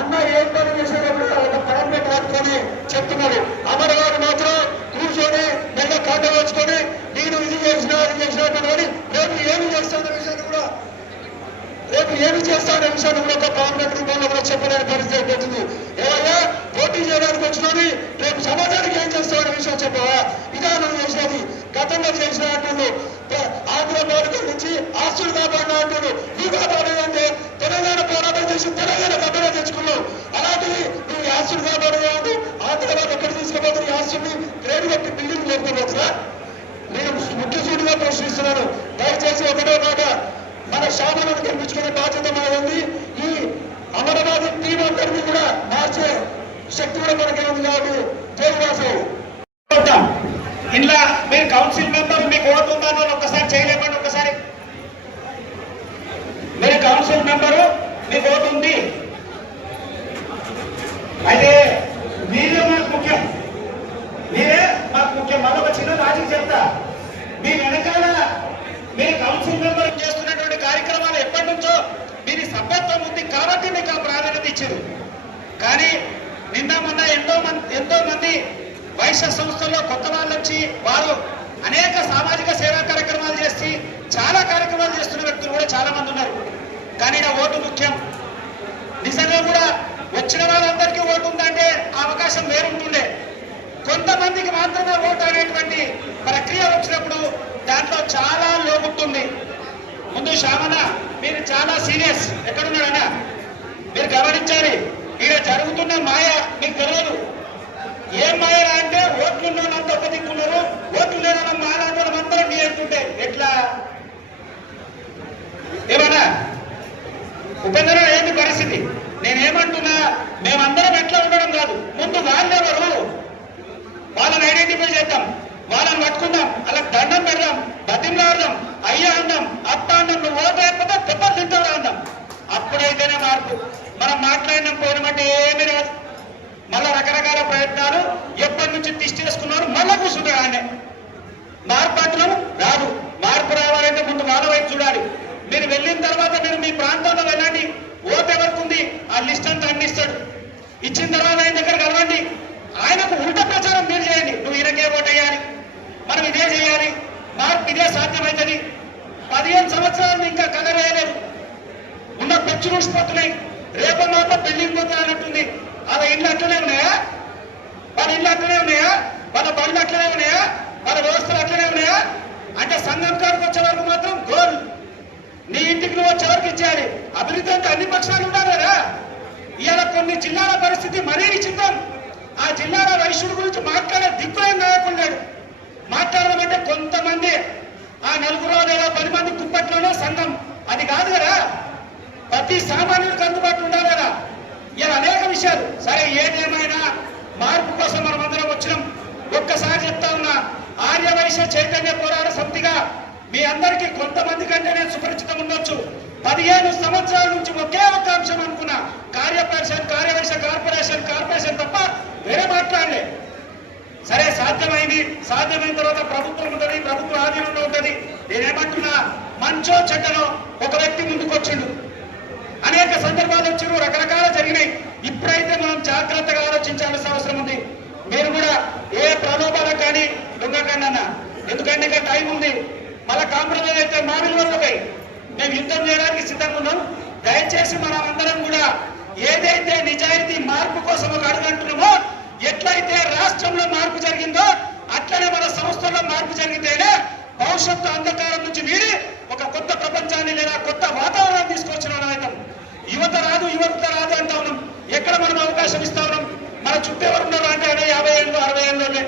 అన్న ఏం పని చేసేటప్పుడు ఒక పాంప్లెట్ రాసుకొని చెప్తున్నాడు. అమరవాడు మాత్రం కూర్చొని నెల కండ వచ్చుకొని నేను ఇది చేసినా అది చేసినట్టు కానీ రేపు ఏమి చేస్తానన్న విషయాన్ని కూడా ఒక పాంప్లెట్ రూపంలో కూడా చెప్పలేని పరిస్థితి అయిపోతుంది. ఏవయ్యా పోటీ చేయడానికి వచ్చినది రేపు సమాజానికి ఏం చేస్తామనే విషయం చెప్పవా? ఇదా నువ్వు చేసేది. గతంలో చేసిన అంటున్నాడు ఆంధ్రప్రదేశ్ నుంచి ఆస్తులు కాపాడినా అంటున్నాడు. నువ్వు కాపాడేదంటే తెలంగాణ పోరాటం చేసి తెలంగాణ గడ్డగా తెచ్చుకున్నావు. అలాంటివి నువ్వు ఆస్తులు కాపాడేది ఆంధ్రప్రదేశ్ ఎక్కడ తీసుకుపోతుంది? ఆస్తుల్ని గ్రేడ్ కట్టి బిల్డింగ్ లేకపోతుందా? నేను ముఖ్యసూటిగా ప్రశ్నిస్తున్నాను. దయచేసి ఒకటే మాట, మన శ్యామలను గెలిపించుకునే బాధ్యత మనది. ఈ అమరావతి టీం అందరినీ కూడా మార్చే శక్తి కూడా మనకే ఉంది. కాబట్టి జయవాసవు ఇంట్లో మీరు కౌన్సిల్ మెంబర్ మీకు ఓటు ఉందని ఒక్కసారి చేయలేమండి. ఒక్కసారి మీరు కౌన్సిల్ మెంబరు మీకు ఓటు ఉంది. అయితే మీరే మాకు ముఖ్యం. మరొక చిన్న లాజిక్ చెప్తా. మీ వెనకాల మీరు కౌన్సిల్ మెంబర్ చేస్తున్నటువంటి కార్యక్రమాలు ఎప్పటి నుంచో మీరు సభ్యత్వం ఉంది కాబట్టి మీకు ఆ ప్రాధాన్యత ఇచ్చారు. కానీ నిన్న మొన్న ఎంతో మంది వైశ్య సంస్థల్లో కొత్త వాళ్ళు వచ్చి వారు అనేక సామాజిక సేవా కార్యక్రమాలు చేసి చాలా కార్యక్రమాలు చేస్తున్న వ్యక్తులు కూడా చాలా మంది ఉన్నారు. కానీ ఇక్కడ ఓటు ముఖ్యం. నిజంగా కూడా వచ్చిన వాళ్ళందరికీ ఓటు ఉందంటే ఆ అవకాశం వేరుంటుండే. కొంతమందికి మాత్రమే ఓటు అనేటువంటి ప్రక్రియ వచ్చినప్పుడు దాంట్లో చాలా లోపుతుంది. ముందు శ్యామన్న మీరు చాలా సీరియస్. ఎక్కడున్నాడన్నా మీరు గమనించాలి. ఇక్కడ జరుగుతున్న మాయ మీకు తెలియదు. ఏం మాయరా అంటే ఓట్లు ఉన్నంత ఒక దిక్కున్నారు, ఓట్లు లేదన్న మాలాంటి అందరం నీ అంటుంటే ఎట్లా? ఏమన్నా ఉపేంద్ర ఏంటి పరిస్థితి? నేనేమంటున్నా, మేమందరం ఎట్లా ఉండడం కాదు. ముందు వాళ్ళెవరు వాళ్ళని ఐడెంటిఫై చేద్దాం, వాళ్ళని పట్టుకుందాం, అలా దండం పెడదాం, బతిమలాడదాం, అయ్యా అందాం, అత్త అందాం. నువ్వు ఓటు లేకపోతే దెబ్బలు తింటావు అందాం. అప్పుడైతేనే మార్పు. మనం మాట్లాడినాం పోయినమంటే ఏమీ రాదు. మళ్ళా రకరకాల ప్రయత్నాలు ఎప్పటి నుంచి తీసుకున్నారు. మళ్ళా కూర్చుంటారు. ఆయన మార్పు అంటున్నాం రాదు. మార్పు రావాలంటే ముందు వాళ్ళ వైపు చూడాలి. మీరు వెళ్ళిన తర్వాత మీరు మీ ప్రాంతంలో వెళ్ళండి. ఓటు ఎవరికి ఉంది ఆ లిస్ట్ అంతా అందిస్తాడు. ఇచ్చిన తర్వాత ఆయన దగ్గర కలవండి. ఆయనకు ఉల్టా ప్రచారం మీరు చేయండి. నువ్వు ఈయనకే ఓటు వేయాలి, మనం ఇదే చేయాలి, మార్పు ఇదే సాధ్యమవుతుంది. 15 సంవత్సరాలు ఇంకా కలర్ వేయలేదు. ఉన్న ఖర్చు చూసిపోతున్నాయి. రేపు మాత్రం బిల్డింగ్ పోతా అన్నట్టుంది. వాళ్ళ ఇండ్లు అట్లనే ఉన్నాయా? వాళ్ళ ఇండ్లు అట్లనే ఉన్నాయా? వాళ్ళ బండ్లు అట్లనే ఉన్నాయా? వాళ్ళ వ్యవస్థలు అట్లనే ఉన్నాయా? అంటే సంఘం కాడికి వచ్చే వరకు మాత్రం గోల్, నీ ఇంటికి నువ్వు వచ్చే వరకు ఇచ్చేయాలి. అభివృద్ధి అంటే అన్ని పక్షాలు ఉండాలి కదా. ఇవాళ కొన్ని జిల్లాల పరిస్థితి మరీ విచిత్రం. ఆ జిల్లాల వైశ్యుడి గురించి మాట్లాడే దిక్కులేం నాయకున్నాడు. మాట్లాడడం అంటే కొంతమంది ఆ నలుగురు లేదా 10 మంది కుప్పట్లోనే సంఘం, అది కాదు కదా. ప్రతి సామాన్యుడికి అందుబాటులో ఉండాలి కదా. ఇలా అనేక విషయాలు. సరే, ఏదేమైనా మార్పు కోసం మనం అందరం వచ్చినాం. ఒక్కసారి చెప్తా ఉన్నా, ఆర్యవైశ్య చైతన్య పోరాట సమితిగా మీ అందరికీ కొంతమంది కంటే నేను సుపరిచితం ఉండొచ్చు. 15 సంవత్సరాల నుంచి ఒకే ఒక అంశం అనుకున్నా, కార్యవైశ్య కార్పొరేషన్ తప్ప వేరే మాట్లాడలే. సరే, సాధ్యమైన తర్వాత ప్రభుత్వం ఉంటుంది, ప్రభుత్వ ఆధీనంలో ఉంటుంది. నేనేమంటున్నా, మంచో చెడ్డనో ఒక వ్యక్తి ముందుకు వచ్చిండు. అనేక సందర్భాలు వచ్చారు, రకరకాల జరిగినాయి. ఇప్పుడైతే మనం జాగ్రత్తగా ఆలోచించాల్సిన అవసరం ఉంది. మీరు కూడా ఏ ప్రలోభాలకు కానీ దొంగకండి అన్న, ఎందుకంటే ఇంకా టైం ఉంది. మళ్ళా కాంప్రమైజ్ అయితే మామిడి వరకుపై మేము యుద్ధం చేయడానికి సిద్ధంగా ఉన్నాం. దయచేసి మనం అందరం కూడా ఏదైతే నిజాయితీ మార్పు కోసం ఒక అడుగుంటున్నామో, ఎట్లయితే రాష్ట్రంలో మార్పు జరిగిందో అట్లనే మన సంస్థల్లో మార్పు జరిగితేనే భవిష్యత్తు అంధకారం నుంచి వీడి ఒక కొత్త ప్రపంచాన్ని లేదా కొత్త వాతావరణాన్ని తీసుకొచ్చిన వాళ్ళం. యువత రాదు అంటా ఉన్నాం. ఎక్కడ మనం అవకాశం ఇస్తా ఉన్నాం? మన చుట్టూ ఎవరు ఉన్నారు అంటే 50 ఏళ్ళు 60 ఏళ్ళే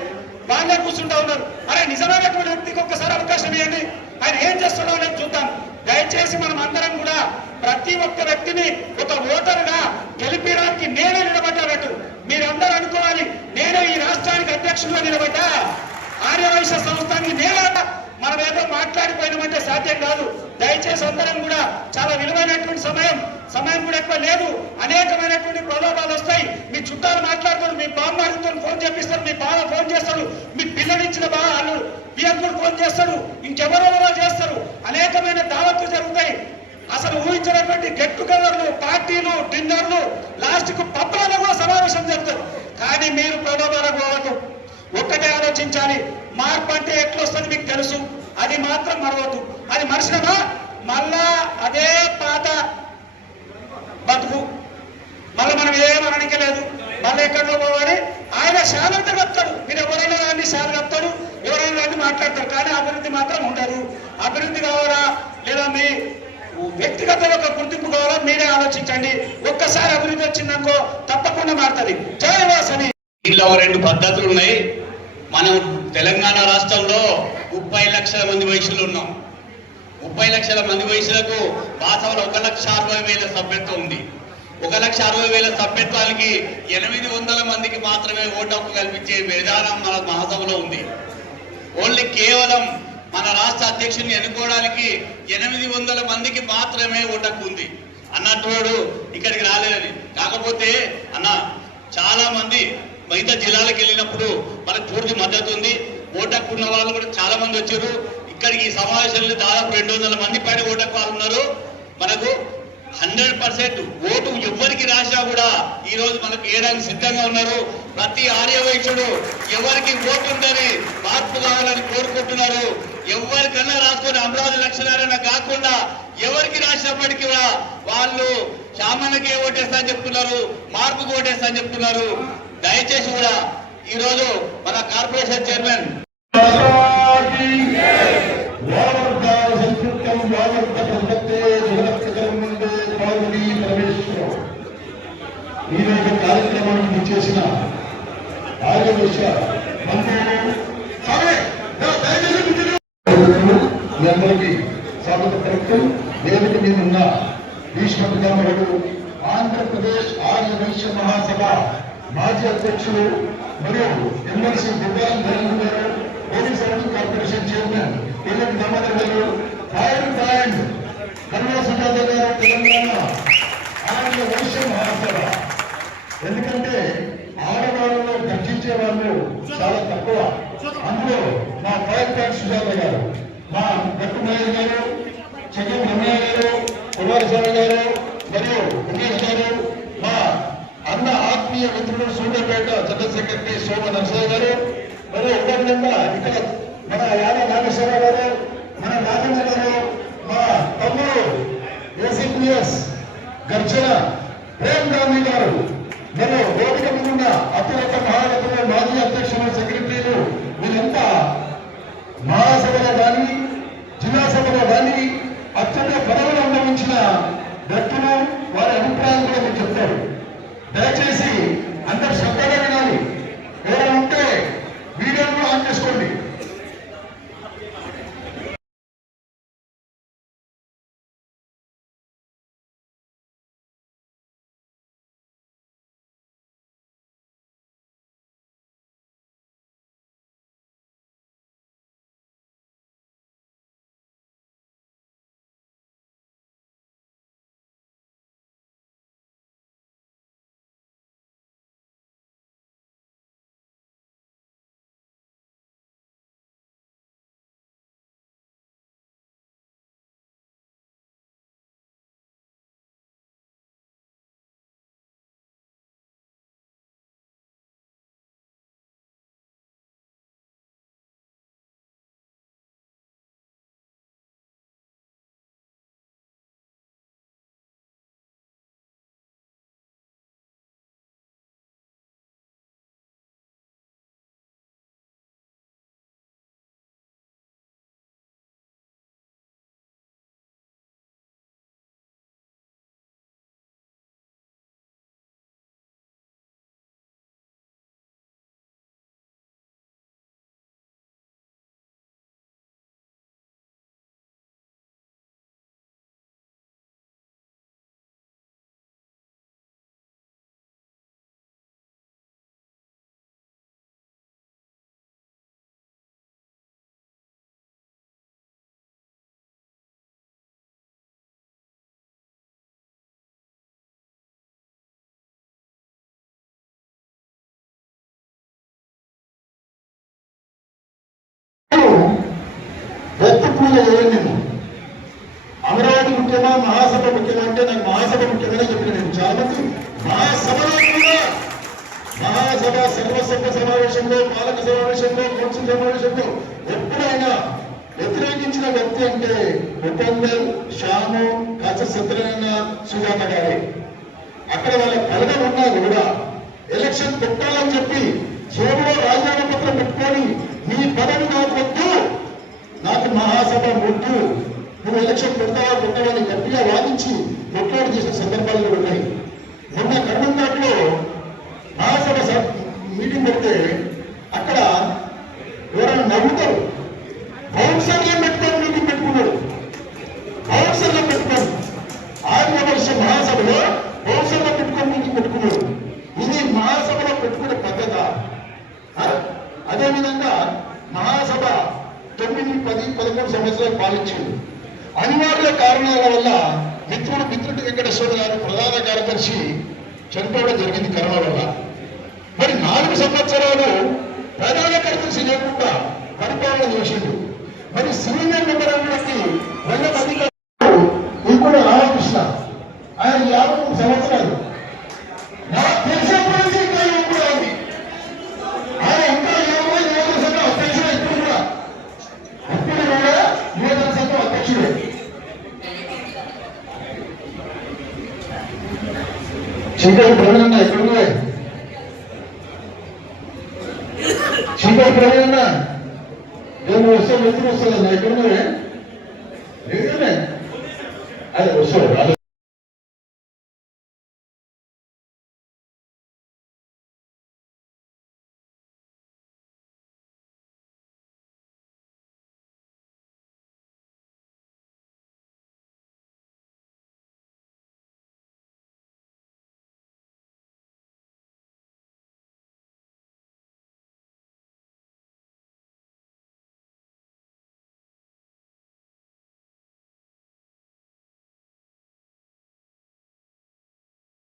వాళ్ళే కూర్చుంటా ఉన్నారు. అరే, నిజమైనటువంటి వ్యక్తికి ఒక్కసారి అవకాశం ఇవ్వండి, ఆయన ఏం చేస్తున్నాడో అనేది చూద్దాం. దయచేసి మనం అందరం కూడా ప్రతి ఒక్క వ్యక్తిని ఒక ఓటరుగా గెలిపించడానికి నేనే నిలబడ్డానట్టు మీరందరూ అనుకోవాలి. నేనే ఈ రాష్ట్రానికి అధ్యక్షుడిగా నిలబడ్డా, ఆర్యవైశ్య సంస్థానికి నేనే. మనం ఏదో మాట్లాడిపోయినామంటే సాధ్యం కాదు. దయచేసి అందరం కూడా చాలా విలువైనటువంటి సమయం కూడా ఎక్కువ లేదు. అనేకమైనటువంటి ప్రలోభాలు వస్తాయి. మీ చుట్టాలు మాట్లాడతారు, మీ బామ్మారితో ఫోన్ చేపిస్తారు, మీ బావ ఫోన్ చేస్తారు, మీ పిల్లనిచ్చిన బావ అల్లుడు పిఎంకుడు ఫోన్ చేస్తాడు, ఇంకెవరెవరో చేస్తారు. అనేకమైన దావత్లు జరుగుతాయి. అసలు ఊహించినటువంటి గెట్ టుగెదర్లు, పార్టీలు, డిన్నర్లు, లాస్ట్ కు పబ్లలో కూడా సమావేశం జరుగుతుంది. కానీ మీరు ప్రలోభాలకు పోవద్దు. ఒక్కటే ఆలోచించాలి, మార్పు అంటే ఎట్లొస్తుంది మీకు తెలుసు. అది మాత్రం మరవద్దు. అది మరిచినమా మళ్ళా అదే పాత బతుకు, మళ్ళీ మనం ఏమనడానికి లేదు. మళ్ళీ ఎక్కడో పోవాలి. ఆయన శాలంతా కప్తాడు, మీరు ఎవరైనా రాండి శాలు కప్తాడు, ఎవరైనా రాండి మాట్లాడతారు. కానీ అభివృద్ధి మాత్రం ఉండదు. అభివృద్ధి కావాలా లేదా మీ వ్యక్తిగత ఒక గుర్తింపు కావాలా మీరే ఆలోచించండి. ఒక్కసారి అభివృద్ధి వచ్చిందనుకో తప్పకుండా మారుతుంది. జై వాసవి. దీనిలో 2 పద్ధతులు ఉన్నాయి. మనం తెలంగాణ రాష్ట్రంలో 30 లక్షల మంది వయసులు ఉన్నాం. 30 లక్షల మంది వయసులకు వాసవలో 1,60,000 సభ్యత్వం ఉంది. 1,60,000 సభ్యత్వానికి 800 మందికి మాత్రమే ఓటు హక్కు కల్పించే విధానం మన మహాసభలో ఉంది. ఓన్లీ కేవలం మన రాష్ట్ర అధ్యక్షుడిని ఎన్నుకోవడానికి 800 మందికి మాత్రమే ఓటు హక్కు ఉంది. అన్నట్టు ఇక్కడికి రాలేదని. కాకపోతే అన్న, చాలా మంది మిగతా జిల్లాలకు వెళ్ళినప్పుడు మనకు పూర్తి మద్దతు ఉంది. ఓటు హక్కు ఉన్న వాళ్ళు కూడా చాలా మంది వచ్చారు. ఇక్కడికి ఈ సమావేశంలో దాదాపు 200 మంది పైన ఓటు హక్కు వాళ్ళు ఉన్నారు. మనకు 100% ఓటు ఎవరికి రాసినా కూడా ఈ రోజు మనకు వేయడానికి సిద్ధంగా ఉన్నారు. ప్రతి ఆర్యవైశ్యుడు ఎవరికి ఓటు ఉందని మార్పు కావాలని కోరుకుంటున్నారు. ఎవరికన్నా రాసుకొని అమరావతి లక్షణాలైనా కాకుండా ఎవరికి రాసినప్పటికీ కూడా వాళ్ళు సామాన్యకే ఓటేస్తా అని చెప్తున్నారు, మార్పుకు ఓటేస్తా అని చెప్తున్నారు. దయచేసి కూడా ఈ రోజు మన కార్పొరేషన్ చైర్మన్ ఈరోజు కార్యక్రమానికి చేసిన ఆర్యవైశ్య మీ అందరికీ స్వాగత పలుకుతూ వేదిక మీద ఉన్న భీష్మ పితామహుడు, ఆంధ్రప్రదేశ్ ఆర్యవైశ్య మహాసభ మాజీ అధ్యక్షులు మరియు ఎమ్మెల్సీ దుర్గారం ధరణి గారు, పోలీస్ కార్పొరేషన్ చైర్మన్ పిల్లటి దామోదర్ గారు, ఫైర్ బ్రాండ్ కన్వా సుజాత గారు, తెలంగాణ ఆర్యవైశ్య మహాసభ. ఎందుకంటే ఆడవాళ్ళలో గర్జించే వాళ్ళు చాలా తక్కువ. అందులో మా ఫైర్ బ్రాండ్ సుజాత గారు, మా గట్టుమయ్య గారు, చెగం రమయ్య గారు, కుమారస్వామి గారు మరియు ఉమేష్ గారు, మా అన్న ఆత్మీయ మిత్రుడు సూర్యాపేట జనరల్ సెక్రటరీ సోమ నరసయ్య గారు, మరియు ఉదాహరణంగా ఇక్కడ మన యాద నాగేశ్వరరావు గారు, మన రాజేంద్ర గారు, మా తమ్ముడు ఏసీపీఎస్ గర్జన ప్రేమ్ గాంధీ గారు, నేను వేదిక మీద అత్యున్నత మహానటులు, మాజీ అధ్యక్షులు, సెక్రటరీలు వీరంతా మహాసభలో కానీ జిల్లా సభలో కానీ అత్యంత పదవులు అనుభవించిన వ్యక్తులు, వారి అభిప్రాయాలు కూడా మీరు చెప్తారు. దయచేసి అందరు శ్రద్ధగా వినాలి. ఎవరైనా ఉంటే వీడియోను ఆన్ చేసుకోండి. వ్యక్తిత్వంలో ఏమైంది అమరావతి ముఖ్యమా మహాసభ ముఖ్యమా అంటే నాకు మహాసభ ముఖ్యమని చెప్పిన నేను చాలా మంది మహాసభలో కూడా మహాసభ సర్వసభ్య సమావేశంలో, పాలక సమావేశంలో, కౌన్సిల్ సమావేశంలో ఎప్పుడైనా వ్యతిరేకించిన వ్యక్తి అంటే ఉపేందర్, శ్యాము, కాచ సత్యనారాయణ, సుజాత గారే. అక్కడ వాళ్ళ కలగం ఉన్నా కూడా ఎలక్షన్ పెట్టాలని చెప్పి జేబులో రాజీనామా పత్రం పెట్టుకొని నీ పదవి నాకు వద్దు, నాకు మహాసభ వద్దు, నువ్వు ఎలక్షన్ పెడతావా పెట్టావని గట్టిగా వాదించి కొట్లాడి చేసిన సందర్భాలు ఉన్నాయి. మొన్న కర్ణంఘాట్లో మహాసభ మీటింగ్ పెడితే అక్కడ ఎవరైనా నవ్వుతారు. బౌన్సర్లను పెట్టుకొని మీటింగ్ పెట్టుకున్నాడు. బౌన్సర్లను పెట్టుకొని 6వ వర్ష మహాసభలో బౌన్సర్లను పెట్టుకొని మీటింగ్ పెట్టుకున్నాడు. ఇది మహాసభలో పెట్టుకునే పద్ధత. అదేవిధంగా మహాసభ 9, 10, 13 సంవత్సరాలు పాలించింది. అనివార్య కారణాల వల్ల మిత్రుడు వెంకటేశ్వర గారు ప్రధాన కార్యదర్శి చనిపోవడం జరిగింది కరోనా వల్ల. మరి 4 సంవత్సరాలు ప్రధాన కార్యదర్శి లేకుండా పరిపాలన చేసిండు. మరి సీనియర్ మెంబర్ అన్నకి రంగ అధికారులు ఇప్పుడు రామకృష్ణ, ఆయన 53 సంవత్సరాలు. నాకు తెలిసినప్పటి నుంచి ఇంకా ఇప్పుడు ఉంది. ఆయన ఇంకా నియోజక సంఘం అధ్యక్షుడు. ఇప్పుడు కూడా నియోజక సంఘం అధ్యక్షుడే. శ్రీకాళ ప్రవీణ ఎక్కడున్నా? శ్రీకాళ ప్రవీణ నేను వస్తే ఎప్పుడు వస్తుందన్నా? ఎక్కడున్నావే? అదే వస్తాడు.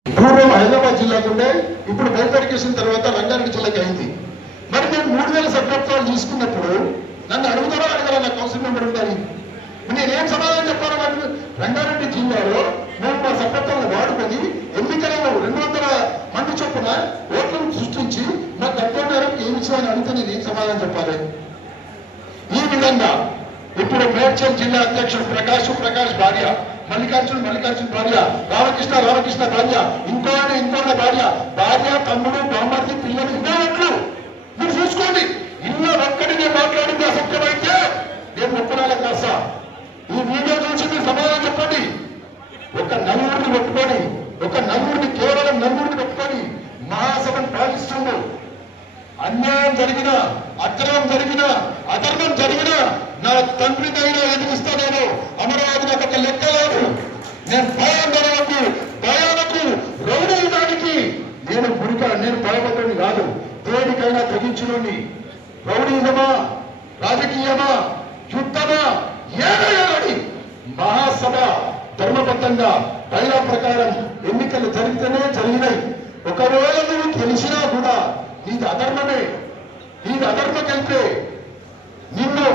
పూర్వం హైదరాబాద్ జిల్లాకు ఉంటే ఇప్పుడు బైఫర్కేషన్ తర్వాత రంగారెడ్డి జిల్లాకి అయింది. మరి మేము 3000 సభ్యత్వాలు తీసుకున్నప్పుడు నన్ను అడుగుతారో అడగాల, నా కౌన్సిల్ మెంబర్ ఉండాలి. నేనేం సమాధానం చెప్పాలో నాకు? రంగారెడ్డి జిల్లాలో మేము మా సభ్యత్వాలను వాడుకొని ఎన్నికలలో 200 మంది చొప్పున ఓట్లను సృష్టించి మా తక్కువ మేరకు ఏమి ఇచ్చామని అడిగితే నేను ఏం సమాధానం చెప్పాలి? ఈ విధంగా ఇప్పుడు మేడ్చల్ జిల్లా అధ్యక్షుడు ప్రకాష్ భార్య మల్లికార్జున భార్య, రామకృష్ణ భార్య, ఇంకో భార్య, తమ్ముడు, బామ్మర్ది, పిల్లలు, ఇన్నోట్లు మీరు చూసుకోండి. ఇన్న ఒక్కటి నేను మాట్లాడింది అసత్యమైతే నేను ఒప్పుకోలేక రాస్తా. ఈ వీడియో చూసి మీరు సమాధానం చెప్పండి. ఒక నలుగురిని కేవలం నలుగురిని పెట్టుకొని మహాసభను పాలిస్తుండ్రు. అన్యాయం జరిగినా, అక్రమం జరిగినా, అధర్మం జరిగినా నా తండ్రినైనా ఎదిగిస్తా. నేను అమరావతి నాకు ఒక లెక్క లేదు. నేను భయాలకు రౌడీయుడానికి నేను భయపడ్డని కాదు. దేనికైనా తెగించులోని రౌడీయమా, రాజకీయమా, యుద్ధమా ఏదైనా మహాసభ ధర్మబద్ధంగా బైలా ప్రకారం ఎన్నికలు జరిగితేనే జరిగినాయి. ఒకవేళ నువ్వు తెలిసినా కూడా నీది అధర్మకెళ్తే నిన్ను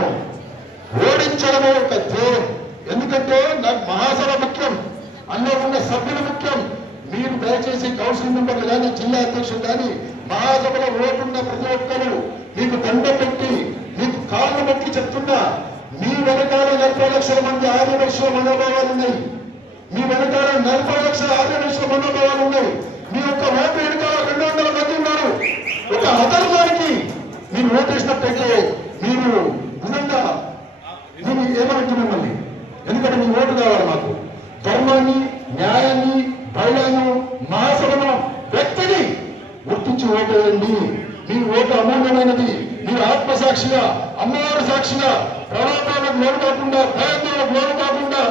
ఓడించడమే ఒక ధ్యేయం. ఎందుకంటే నాకు మహాసభ ముఖ్యం, అందులో ఉన్న సభ్యులు ముఖ్యం. మీరు దయచేసి కౌన్సిల్ మెంబర్లు కానీ, జిల్లా అధ్యక్షులు కానీ, మహాసభలో ఓటున్న ప్రతి ఒక్కరు మీకు దండ పెట్టి మీకు కాళ్ళు పెట్టి చెప్తున్నా, మీ వెనకాల 40 లక్షల మంది ఆర్యవైశ్య మనోభావాలు ఉన్నాయి. మీ వెనకాల 40 లక్షల ఆర్యవైశ్య మనోభావాలు ఉన్నాయి. మీ యొక్క ఓటు వెనకాల 200 మంది ఉన్నారు. ఒక అధర్మానికి మీరు ఓటేసినట్టయితే మీరు నిజంగా నేను ఏమంటున్నాను మిమ్మల్ని, ఎందుకంటే మీ ఓటు కావాలి మాకు. ధర్మాన్ని, న్యాయాన్ని, బైలాను, మహాసభను, వ్యక్తిని గుర్తించి ఓటేయండి. మీ ఓటు అమూల్యమైనది. మీరు ఆత్మసాక్షిగా, అమ్మవారి సాక్షిగా, ప్రలోభాలకు లోను కాకుండా, భయాందోళనకు లోను కాకుండా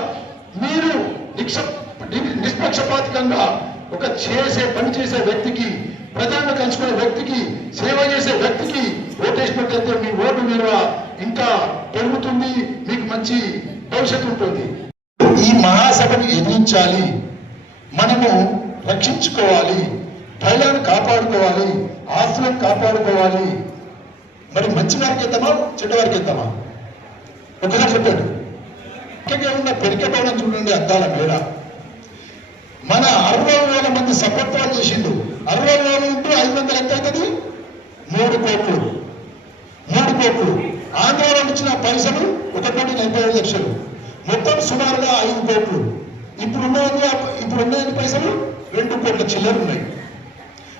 మీరు నిష్పక్షపాతికంగా ఒక పని చేసే వ్యక్తికి, ప్రజలను కలుసుకునే వ్యక్తికి, సేవ చేసే వ్యక్తికి ఓటేసినట్లయితే మీ ఓటు విలువ ఇంకా పెరుగుతుంది, మీకు మంచి భవిష్యత్తు ఉంటుంది. ఈ మహాసభను ఎదిరించాలి, మనము రక్షించుకోవాలి, బైలాను కాపాడుకోవాలి, ఆస్తులను కాపాడుకోవాలి. మరి మంచి వారికి ఇద్దామా, చెడ్డవారికి ఇద్దామా? ఒకసారి చెప్పాడు. ఇక్కడ ఉన్న పెరికే భవనం చూడండి, అద్దాల మేడ. మన 60,000 మంది సభ్యత్వాలు చేసిండు. 60,000 ఇంటూ 500 ఎంత అవుతుంది? 3 కోట్లు. ఆంధ్రాలో ఇచ్చిన పైసలు 1,45,00,000. మొత్తం సుమారుగా 5 కోట్లు. ఇప్పుడున్న పైసలు 2 కోట్ల చిల్లర ఉన్నాయి.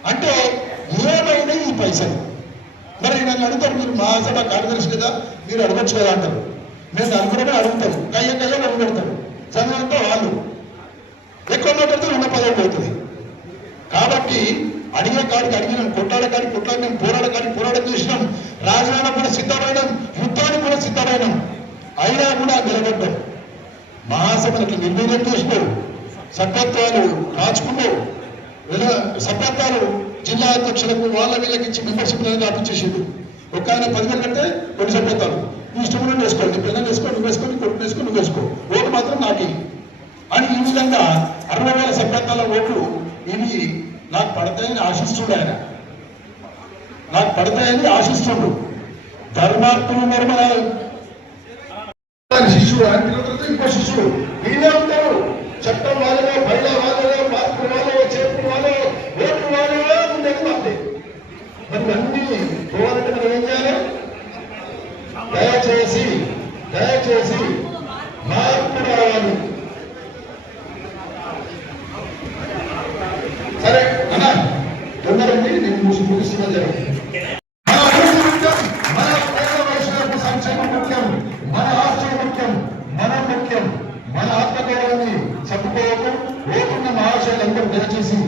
అంటే ఏమైనా ఈ పైసలు మరి నన్ను అడుగుతారు, మీరు మహాసభ కార్యదర్శి కదా, మీరు అడగచ్చు కదా అంటారు. మేము నలుగురమే అడుగుతారు, కయ్య నన్ను పెడతారు. చదవంతో వాళ్ళు ఎక్కువ మాట్లాడితే ఉన్న పదవి పోతుంది. కాబట్టి అడిగే కాడికి అడిగినాం, కొట్లాడే కాడికి కొట్లాడినాం, పోరాటం చేసినాం, రాజీనామా కూడా సిద్ధమైనాం, యుద్ధానికి కూడా సిద్ధమైనాం. అయినా కూడా నిలబడ్డాం. మహాసభలకి నిర్వీర్యం చేసినారు, సభ్యత్వాలు రాచుకున్నావు, సభ్యత్వాలు జిల్లా అధ్యక్షులకు వాళ్ళ వీళ్ళకి ఇచ్చి మెంబర్షిప్ అనేది ఆపించేసిండు. ఒక ఆయన 10,000 కంటే కొన్ని సభ్యత్వాలు నీ ఇష్టం నుండి వేసుకోండి, పిల్లలు వేసుకో, నువ్వు వేసుకొని, కొడుకు వేసుకో, నువ్వు వేసుకో, ఓటు మాత్రం నాకి అని ఈ విధంగా 60,000 సభ్యత్వాల ఓట్లు ఇవి నాకు పడతాయని ఆశిస్తుండు. ధర్మాత్మ నిర్మలాలు శిష్యుడు ఆయన ఇంకో శిష్యుడు వీళ్ళే ఉంటారు. చట్టం వాళ్ళలో, బయట వాళ్ళలో, మార్పులు వాళ్ళలో, చేర్పులు వాళ్ళలో, ఓట్లు వాళ్ళలో ఉండేది మాకు. మరి అన్ని పోవాలంటే మనం ఏం చేయాలి? దయచేసి మార్పు రావాలి. సరే అన్నా తొందరండి, నేను ముగిస్తున్నా జరుగుతుంది. మన అభివృద్ధి ముఖ్యం, మన పేద వయసులకు సంక్షేమం ముఖ్యం, మన ఆస్తులు ముఖ్యం, మనం ముఖ్యం. మన ఆత్మగౌరవాన్ని చెప్పుకోవద్దు. ఓటున్న మహాశయులందరూ దయచేసి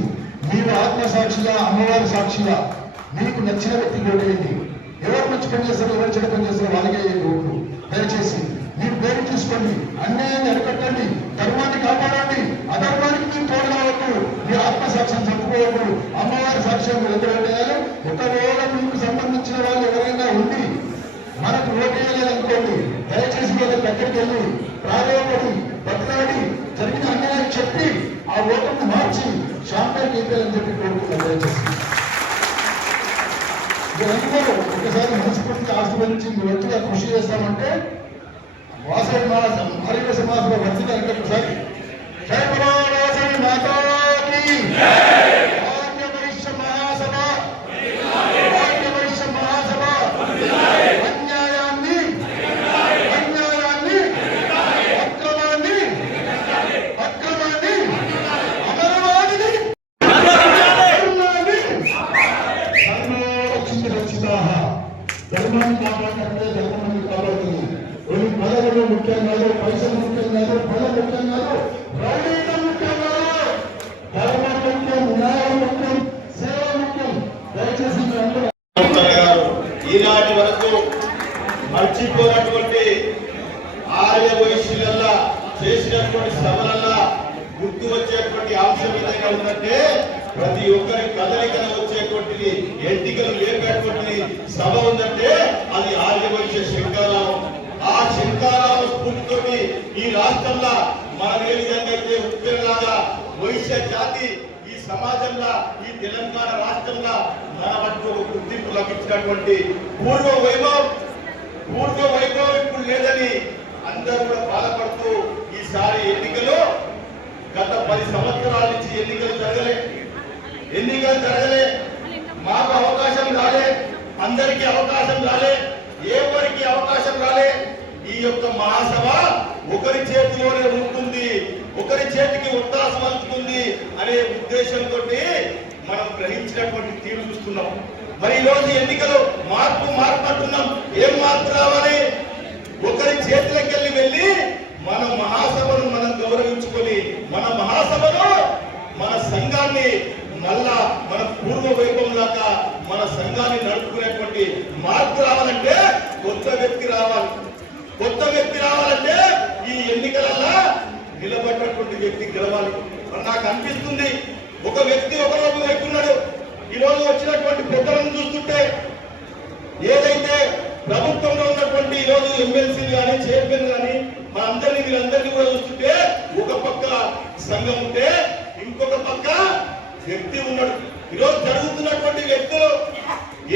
మీరు ఆత్మసాక్షిగా, అమ్మవారి సాక్షిగా మీకు నచ్చిన వ్యక్తి ఓటేయండి. ఎవరు మంచి పని చేస్తారో, ఎవరు చెడు పని చేస్తారో వాళ్ళకే ఓట్లు. దయచేసి మీరు పేరు తీసుకోండి, అన్యాయాన్ని అరికట్టండి, ధర్మాన్ని కాపాడండి, అధర్మానికి మీరు తోడు కావద్దు, మీ ఆత్మసాక్ష్యం చెప్పుకోవద్దు, అమ్మవారి సాక్ష్యం ఎదురు ఓటేయాలి. ఒకవేళ మీకు సంబంధించిన వాళ్ళు ఎవరైనా ఉండి మనకు ఓటేయాలనుకోండి, దయచేసి వాళ్ళ దగ్గరికి వెళ్ళి ప్రాధాన్యపడి బతలాడి జరిగిన అన్యాయం చెప్పి ఆ ఓటును మార్చి షాంపేర్ కేపీఎలని చెప్పి కోరుకుంటారు. దయచేసి మీరందరూ ఒకసారి మనస్ఫూర్తిగా ఆశీర్వదించి మీరు ఎత్తుగా కృషి చేస్తామంటే వాసవి ఆదివాసీ మహాసభ వర్తించాలంటే ఒకసారి జై బలో వాసవి మాతాకి, ఆర్యవైశ్య మహాసభ, అన్యాయాన్ని, అక్రమాన్ని ధర్మాన్ని కాపాడుతుంటే ధర్మాన్ని కాపాడుతుంది. కొన్ని పదవులు ముఖ్యం కాదు, పైసలు ముఖ్యం కాదు, పదం ముఖ్యం కాదు, రౌడీజం ముఖ్యం కాదు. ధర్మం ముఖ్యం, న్యాయం ముఖ్యం, సేవ ముఖ్యం. దయచేసి ఈనాటి వరకు మర్చిపోయినటువంటి ఆర్య వయస్సులల్లా చేసినటువంటి సభలల్లా గుర్తు వచ్చేటువంటి అంశం ఏదైనా ఉందంటే ప్రతి ఒక్కరి కదలికన వచ్చేటువంటిది ఎంటికలు లేపేటువంటి సభ ఉందంటే అది ఆర్య వైశ్య శంకరారావం. ఆ శంకరారావ స్ఫూర్తితోటి ఈ రాష్ట్రంలో మనం ఏ విధంగా అయితే ఉత్తరలాగా వైశ్య జాతి ఈ సమాజంలో ఈ తెలంగాణ రాష్ట్రంలో మన వరకు ఒక గుర్తింపు లభించినటువంటి పూర్వ వైభవం ఇప్పుడు లేదని అందరూ కూడా బాధపడుతూ ఈసారి ఎన్నికలు గత 10 సంవత్సరాల నుంచి ఎన్నికలు జరగలే. మాకు అవకాశం రాలే, అందరికీ అవకాశం రాలే, ఎవరికి అవకాశం రాలే. ఈ యొక్క మహాసభ ఒకరి చేతిలోనే ఉంటుంది, ఒకరి చేతికి ఉత్సాహం అందుతుంది అనే ఉద్దేశంతో మనం గ్రహించినటువంటి తీరు చూస్తున్నాం. మరి ఈ రోజు ఎన్నికలు మార్పు అంటున్నాం. ఏం మార్పు రావాలి? ఒకరి చేతులకి వెళ్ళి మన మహాసభను మనం గౌరవించుకొని మన మహాసభను మన సంఘాన్ని మళ్ళా మన పూర్వ వైభవం దాకా మన సంఘాన్ని నడుపుకునేటువంటి మార్పు రావాలంటే కొత్త వ్యక్తి రావాలంటే ఈ ఎన్నికలలో నిలబడినటువంటి వ్యక్తి గెలవాలి. మరి నాకు అనిపిస్తుంది ఒక వ్యక్తి ఒకరోజు వైపున్నాడు. ఈ రోజు వచ్చినటువంటి పెద్దలను చూస్తుంటే ఏదైతే ప్రభుత్వంలో ఉన్నటువంటి ఈ రోజు ఎమ్మెల్సీలు కానీ చైర్మన్ కానీ వీళ్ళందరినీ కూడా చూస్తుంటే ఒక పక్క సంఘం ఉంటే ఇంకొక పక్క వ్యక్తి ఉన్నాడు. ఈరోజు జరుగుతున్నటువంటి వ్యక్తులు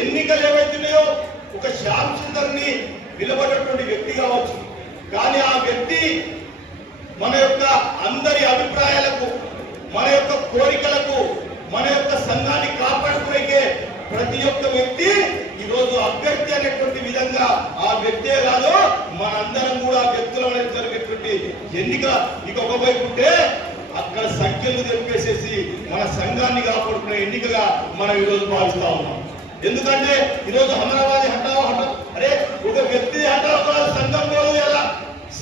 ఎన్నికలు ఏవైతున్నాయో ఒక శ్యామ్ సుందర్ని నిలబడినటువంటి వ్యక్తి కావచ్చు, కానీ ఆ వ్యక్తి మన యొక్క అందరి అభిప్రాయాలకు, మన యొక్క కోరికలకు, మన యొక్క సంఘాన్ని కాపాడుకునే ప్రతి ఒక్క వ్యక్తి ఈరోజు అభ్యర్థి అనేటువంటి విధంగా ఆ వ్యక్తే కాదు మనందరం కూడా వ్యక్తులు జరిగేటువంటి ఎన్నిక ఇక ఒకవైపు ఉంటే అక్కడ సంఖ్యలు తెలిపేసేసి మన సంఘాన్ని కాపాడుకునే ఎన్నికగా మనం ఈరోజు భావిస్తా ఉన్నాం. ఎందుకంటే ఈరోజు అమరావతి హఠావో అరే ఒక వ్యక్తి హఠావో సంఘం పోదు ఎలా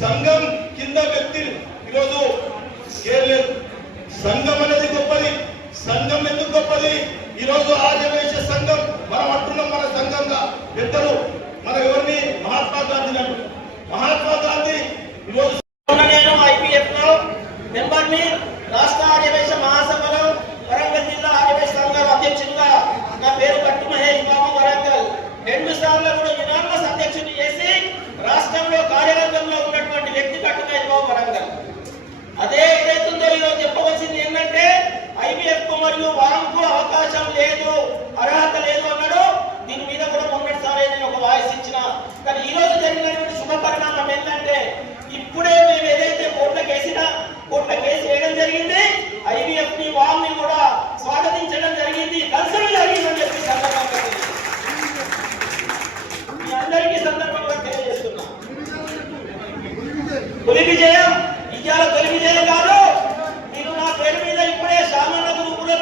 సంఘం కింద వ్యక్తి ఈరోజు లేదు. సంఘం అనేది గొప్పది. సంఘం ఎందుకు గొప్పది? ఈరోజు ఆర్యవైశ్య సంఘం మనం అంటున్నాం మన సంఘంగా పెద్దలు మన ఎవరిని మహాత్మా గాంధీ అంటున్నాం. మహాత్మా గాంధీ ఈరోజు నేను ఐపీఎఫ్ లో మెంబర్ని, రాష్ట్ర ఆర్యవైశ్య మహాసభలో వరంగల్ జిల్లా ఆర్యవైశ్య సంఘం అధ్యక్షుడిగా నా పేరు కట్టు మహేష్ బాబు వరంగల్ 2 సార్లు కూడా యునానిమస్ అధ్యక్షుడిని చేసి రాష్ట్రంలో కార్యవర్గంలో ఉన్నటువంటి వ్యక్తి కట్టు మహేష్ బాబు వరంగల్. అదే ఏదైతుందో ఈరోజు చెప్పవలసింది ఏంటంటే ఐపీఎఫ్ కు మరియు వారంకు అవకాశం లేదు, అర్హత లేదు అన్నాడు. దీని మీద కూడా మొన్నటిసారి నేను ఒక వాయిస్ ఇచ్చిన. కానీ ఈ రోజు జరిగినటువంటి శుభ పరిణామం ఏంటంటే ఇప్పుడే మేము ఏదైతే కోట్ల కేసు వేయడం జరిగింది, ఐవీఎఫ్ ని వామ్ ని కూడా స్వాగతించడం జరిగింది, కన్సల్ట్ జరిగిందని చెప్పి సందర్భంగా మీ అందరికీ సందర్భంగా తెలియజేస్తున్నా. తొలి విజయం ఇవాళ తొలి విజయం కాదు. మీరు నా పేరు మీద ఇప్పుడే సామాన్య గురువులో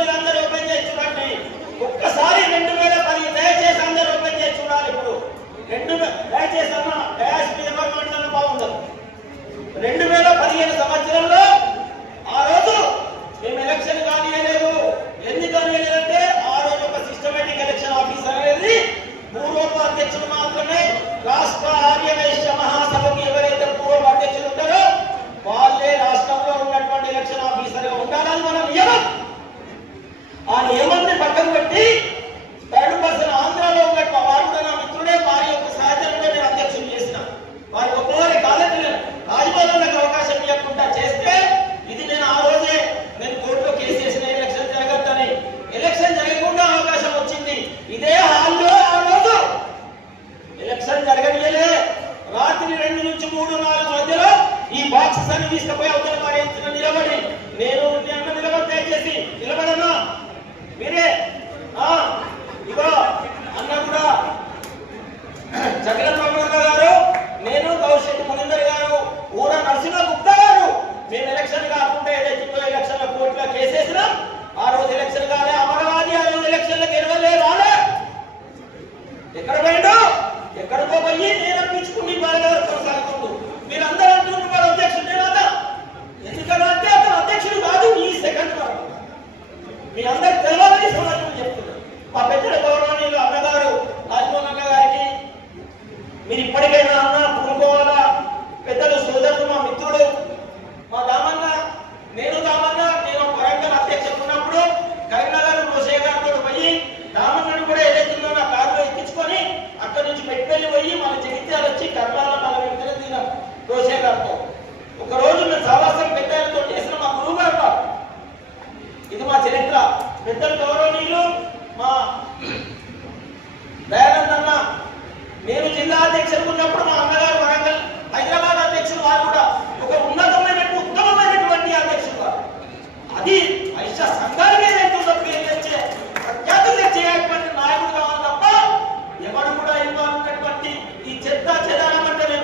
మీ అందరికి తెలియాలని సమాజం చెప్తున్నారు. మా పెద్దల గౌరవనీయులు అన్నగారు రాజమోహన్ అన్న గారికి మీరు ఇప్పటికైనా అన్న పూనుకోవాలా. పెద్దలు సోదరులు మా మిత్రుడు మా దామన్న, నేను వరంగల్ అధ్యక్షుడు ఉన్నప్పుడు కరీంనగర్ రోషే గారితో పోయి దామన్నను కూడా ఏదైతుందో నా కారులో ఎక్కించుకొని అక్కడి నుంచి పెట్టుబడి పోయి మన జగిత్యాలు వచ్చి కర్మాల మన వెంకటదిన రోషే గారితో ఒకరోజు మేము సావాసం పెద్దలతో చేసిన మా గురువు గారు. ఇది మా చరిత్ర. పెద్దలు గౌరవనీయులు మా దయానంద్ అన్న, నేను జిల్లా అధ్యక్షుడు ఉన్నప్పుడు మా అన్నగారు వరంగల్ హైదరాబాద్ అధ్యక్షుడు వారు కూడా ఒక ఉత్తమమైనటువంటి అధ్యక్షుడు వారు. అది వైశ్య సంఘానికి ఏదైతుందో పేరు తెచ్చే ప్రఖ్యాతులు తెచ్చేటువంటి నాయకుడు కావాలి తప్ప ఎవరు కూడా ఇన్వాల్వ్ ఉన్నటువంటి ఈ చెత్త చెదారం అంటే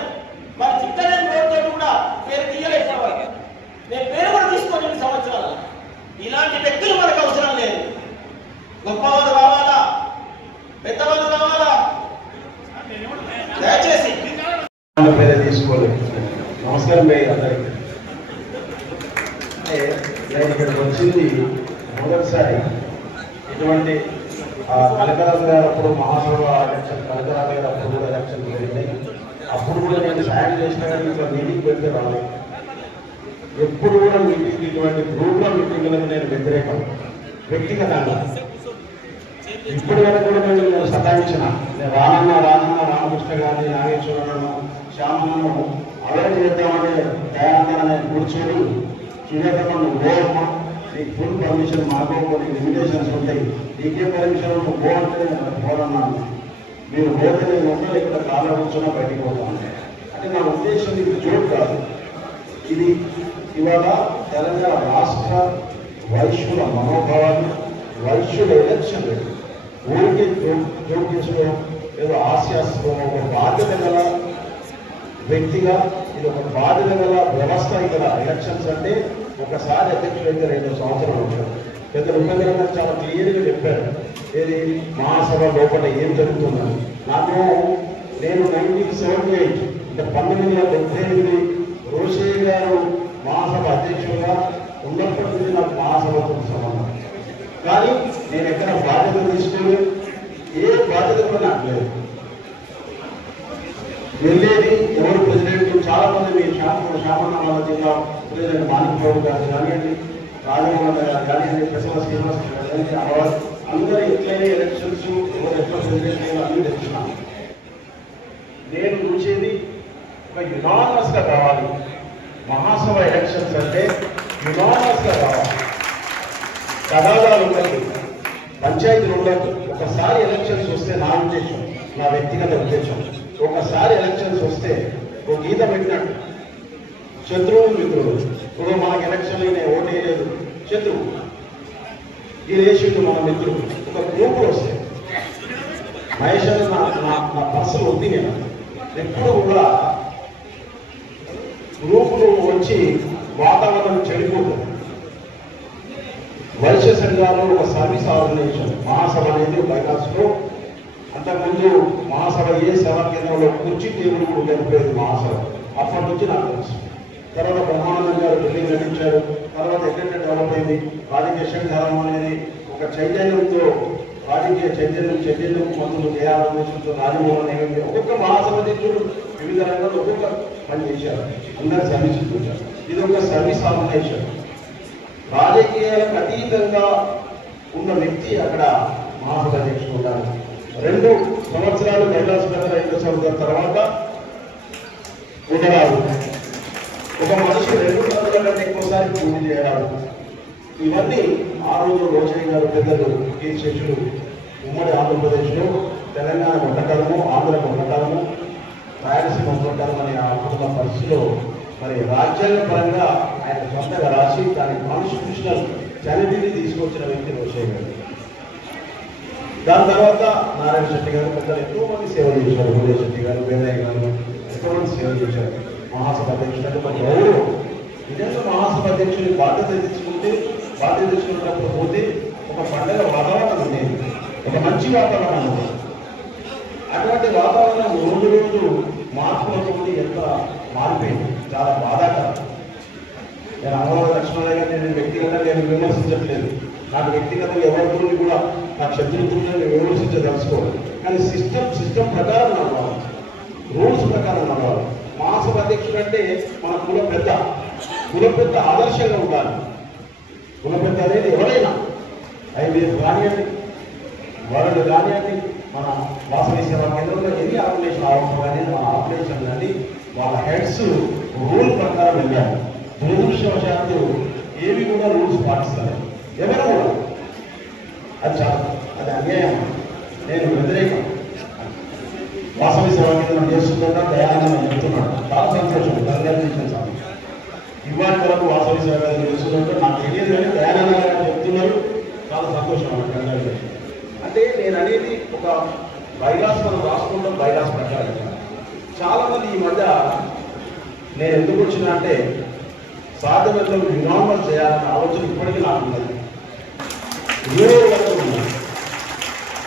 మరి చిత్తలేని పేరుతో కూడా పేరు తీయలేకపోవాలి. నేను పేరు కూడా తీసుకోండి 2 సంవత్సరాలు. ఇలాంటి వ్యక్తులు మనకు అవసరం లేదు. గొప్పవాళ్ళు కావాలా, పెద్దవాళ్ళు కావాలా, దయచేసి పేరే తీసుకోలేదు. నమస్కారం అందరికీ. నేను ఇక్కడికి వచ్చింది మొదటిసారి. ఇటువంటి కనకరాజు గారు అప్పుడు మహాసభ ఎలక్షన్, కనకరాజు గారు అప్పుడు కూడా ఎలక్షన్ జరిగినాయి. అప్పుడు కూడా నేను సాయం చేసినా కానీ ఇట్లా మీటింగ్ పెడితే రాలేదు. ఎప్పుడు కూడా మీటింగ్, ఇటువంటి గ్రూప్లో మీటింగ్లకు నేను వ్యతిరేకం వ్యక్తిగతంగా. ఇప్పుడు వరకు కూడా నేను సతాయించిన, నేను రామకృష్ణ గారిని, నాగేశ్వరరావు, శ్యామను అలర్ట్ చేద్దామని తయారుగా నేను కూర్చొని సురేఖమ్మ నువ్వు పోవమ్మా, నీకు ఫుల్ పర్మిషన్, మాకు కొన్ని లిమిటేషన్స్ ఉంటాయి, నీకే పర్మిషన్ నువ్వు పో అంటే నేను పోదన్నాను. మీరు పోతే నేను ఉండలు ఇక్కడ కాలం కూర్చొని బయటికి పోతాను అంటే నా ఉద్దేశం ఇది జోక్ కాదు. ఇది ఇవాళ తెలంగాణ రాష్ట్ర వైశ్యుల మనోభావాన్ని, వైశ్యుల ఎలక్షన్ ఊరికి జోడించడం ఏదో ఆశాస్త్రం, ఒక బాధ్యత గల వ్యక్తిగా ఇది ఒక బాధ్యత గల వ్యవస్థ. ఇక్కడ ఎలక్షన్స్ అంటే ఒకసారి అధ్యక్షుడు అయితే 2 సంవత్సరాలు ఉంటారు. పెద్ద ఉపగ్రహం చాలా క్లియర్గా చెప్పారు ఏది మహాసభ లోపల ఏం జరుగుతుందని. నేను 1978 అంటే 1978 రోషయ్య గారు మహాసభ అధ్యక్షుడుగా ఉన్నప్పటి నుంచి నాకు మహాసభతో సంబంధం. కానీ నేను ఎక్కడ బాధ్యత తీసుకోలేదు, ఏ బాధ్యత కూడా నాకు లేదు. వెళ్ళేది ఎవరు ప్రెసిడెంట్, చాలా మంది మీ శ్యామన్న జిల్లా ప్రెసిడెంట్ మాణిక్బాబు గారు కానివ్వండి, రాజమోహన్ గారు కానివ్వండి, ప్రసవ శ్రీనివాస్ గారు, అందరూ ఎట్లయినా ఎలక్షన్స్ ఎవరు ఎట్లా ప్రెసిడెంట్ అన్ని తెచ్చున్నాను. నేను చూసేది ఒక యునానమస్గా కావాలి. మహాసభ ఎలక్షన్స్ అంటే యునానమస్గా కావాలి. కథాదాలు ఉండదు, పంచాయతీలు ఉండదు. ఒకసారి ఎలక్షన్స్ వస్తే నా ఉద్దేశం, నా వ్యక్తిగత ఉద్దేశం, ఒకసారి ఎలక్షన్స్ వస్తే ఒక గీత పెట్టినట్టు శత్రువులు మిత్రులు. ఇప్పుడు మనకు ఎలక్షన్లు నేను ఓటేయలేదు, శత్రువు ఇది వేసిండు మన మిత్రుడు. ఒక గ్రూపులు వస్తే మహేష్ నా పర్సనల్ వద్ది. నేను ఎప్పుడు కూడా గ్రూపులు వచ్చి వాతావరణం చెడిపోతుంది. వైశ్య సంఘాలు ఒక సర్వీస్ ఆర్గనైజేషన్. మహాసభ అనేది బైకాస్లో అంతకుముందు మహాసభ ఏ సేవా కేంద్రంలో కుర్చీ టేబుల్ కూడా జరిపేది మహాసభ. అప్పటి నుంచి నాకు తెలుసు. తర్వాత బ్రహ్మానందం గారు బిల్డింగ్ నటించారు. తర్వాత ఎక్కడెక్కడ డెవలప్ అయింది. రాజకీయ సంఘాలం అనేది ఒక చైతన్యంతో, రాజకీయ చైతన్యం మందులు చేయాలనేషంతో రాజమోహన్ అయ్యింది. ఒక్కొక్క మహాసభ అధ్యక్షుడు వివిధ రంగాల్లో ఒక్కొక్క పని చేశారు. అందరూ సర్వీస్ ఇచ్చారు. ఇది ఒక సర్వీస్ ఆర్గనైజేషన్. రాజకీయాలకు అతీతంగా ఉన్న వ్యక్తి అక్కడ మహాసభ అధ్యక్షుడు ఉండాలి. 2 సంవత్సరాలు కైలాసపత్ర 2 సంవత్సరాల తర్వాత ఉండరాదు. ఒక మనిషి 2 సంవత్సరాల కంటే ఎక్కువసారి పూర్తి చేయరాదు. ఇవన్నీ ఆ రోజు రోషయ్య గారు పెద్దలు శిష్యుడు ఉమ్మడి ఆంధ్రప్రదేశ్లో తెలంగాణ ఉండటము, ఆంధ్ర ఉండటము, రాయలసీమ ఉండటం అని అనుకున్న పరిస్థితిలో మరి రాజ్యాంగ పరంగా ఆయన సొంతగా రాసి దాని కాన్స్టిట్యూషనల్ చారిటీని తీసుకొచ్చిన వ్యక్తి రోషయ్య గారు. దాని తర్వాత నారాయణ శెట్టి గారు పెద్దలు ఎంతో మంది సేవలు చేశారు. ఉదయ శెట్టి గారు, వేదయ్య గారు ఎంతో మంది సేవలు చేశారు. మహాసభ అధ్యక్షుడు అంటే ఒక గౌరవం. నిజంగా మహాసభ అధ్యక్షుడి బాధ్యత తెచ్చుకున్నప్పుడు పోతే ఒక పండుగ వాతావరణం ఉండేది, ఒక మంచి వాతావరణం ఉంది. అటువంటి వాతావరణం రోజు మార్పులతో ఎంత మారిపోయింది, చాలా బాధాకరం. నేను అమ్మవారి లక్ష్మణయ్య గారు నేను వ్యక్తిగతంగా నేను విమర్శించట్లేదు. నాకు వ్యక్తిగతంగా ఎవరితో కూడా నాకు శత్రుత్వం విమర్శించదలుచుకోవాలి. కానీ సిస్టమ్ ప్రకారం నడవాలి, రూల్స్ ప్రకారం నడవాలి. మహాసభ అధ్యక్షుడు అంటే మన కుల పెద్ద ఆదర్శంగా ఉండాలి. కుల పెద్ద అనేది ఎవరైనా ఐదు కానివ్వండి, వరల్డ్ కానివ్వండి, మన వాసవి సేవా కేంద్రంలో ఎన్ని ఆపరేషన్ అవసరం కానీ మన ఆపరేషన్ కానీ వాళ్ళ హెడ్స్ రూల్ ప్రకారం వెళ్ళారు. దురదృష్టవశాత్తు ఏవి కూడా రూల్స్ పాటిస్తారు ఎవరు కూడా. అది అన్యాయం, నేను వ్యతిరేకం. వాసవి సేవా కేంద్రం చేస్తుందా దయానందం చెప్తున్నాడు, చాలా సంతోషం. కంగ్రాచులేషన్స్. ఇవాళ వరకు వాసవి సేవా కేంద్రం చేస్తుందంటే నాకు తెలియదు కానీ దయానంద గారు చెప్తున్నారు, చాలా సంతోషం అన్నమాట. కంగ్రాచులేషన్. అంటే నేను అనేది ఒక బైలాస్ మనం రాసుకుంటాం, బైలాస్ ప్రకారం. చాలా మంది ఈ మధ్య నేను ఎందుకు వచ్చినా అంటే సాధ్యమైన విరామం చేయాలన్న ఆలోచన ఇప్పటికీ నాకు ఉన్నది.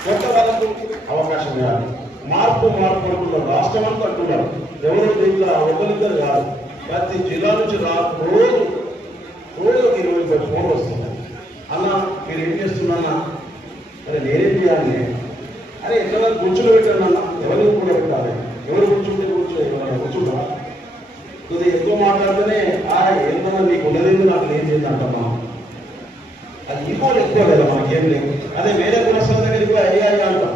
కొత్త వాళ్ళకు అవకాశం ఇవ్వాలి. మార్పు అనుకుంటారు, రాష్ట్రం అంతా అంటున్నారు. ఎవరు దీంట్లో ఒకరిద్దరు కాదు, ప్రతి జిల్లా నుంచి రోజు ఒక 20 ఫోన్లు వస్తున్నాయి. అన్న మీరు ఏం చేస్తున్నా? అరే నేనేం చేయాలి? అరే ఎట్లా కూర్చుని పెట్టాను అన్న, ఎవరికి కూడా పెట్టాలి, ఎవరు కూర్చుంటా కొద్దిగా ఎక్కువ మాట్లాడితేనే ఏంటన్నా నీకు ఉన్నదేందో నాకు ఏం చేద్దాంటమ్మా. అది ఈగోలు ఎక్కువ కదా, మనకేం లేవు. అదే వేరే కులస్తుల దగ్గరికి పోయి అయ్యాయి అంటాం,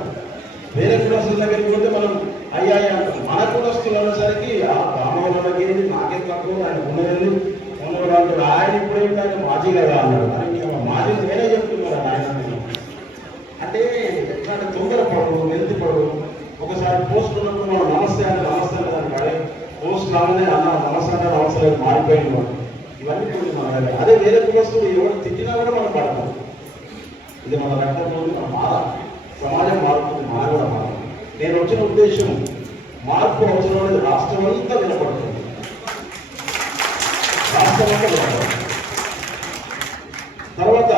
వేరే కులస్తుల దగ్గరికి పోతే మనం అయ్యాయి అంటాం. మన కులస్తులు అనేసరికి ఆ గ్రామంలోకి ఏంటి నాకేం తక్కువ, ఆయన ఉన్నది ఉన్నవాడు అంటాడు. ఆయన ఇప్పుడు ఏంటంటే మాజీ కదా అన్నాడు. మాజీ వేరే చెప్తున్నారు ఆయన. అంటే ఎట్లా అంటే తొందరపడు, వెళ్తిపడు. ఒకసారి పోస్ట్ ఉన్నప్పుడు మనం నమస్తే అంటే నమస్తే దానికి అదే పోస్ట్ రాగానే అన్న నమస్తే అంటే నమస్తే మారిపోయింది. ఇవన్నీ మన అదే వేరే కులస్తులు ఎవరు తిట్టినా కూడా మనం పడతాం. ఇది మన రక్తంలో మన మారాలి, సమాజం మారుతుంది, మన కూడా మారాలి. నేను వచ్చిన ఉద్దేశం మార్పు అవసరం అనేది రాష్ట్రం అంతా వినపడుతుంది, రాష్ట్రం అంతా వినపడుతుంది. తర్వాత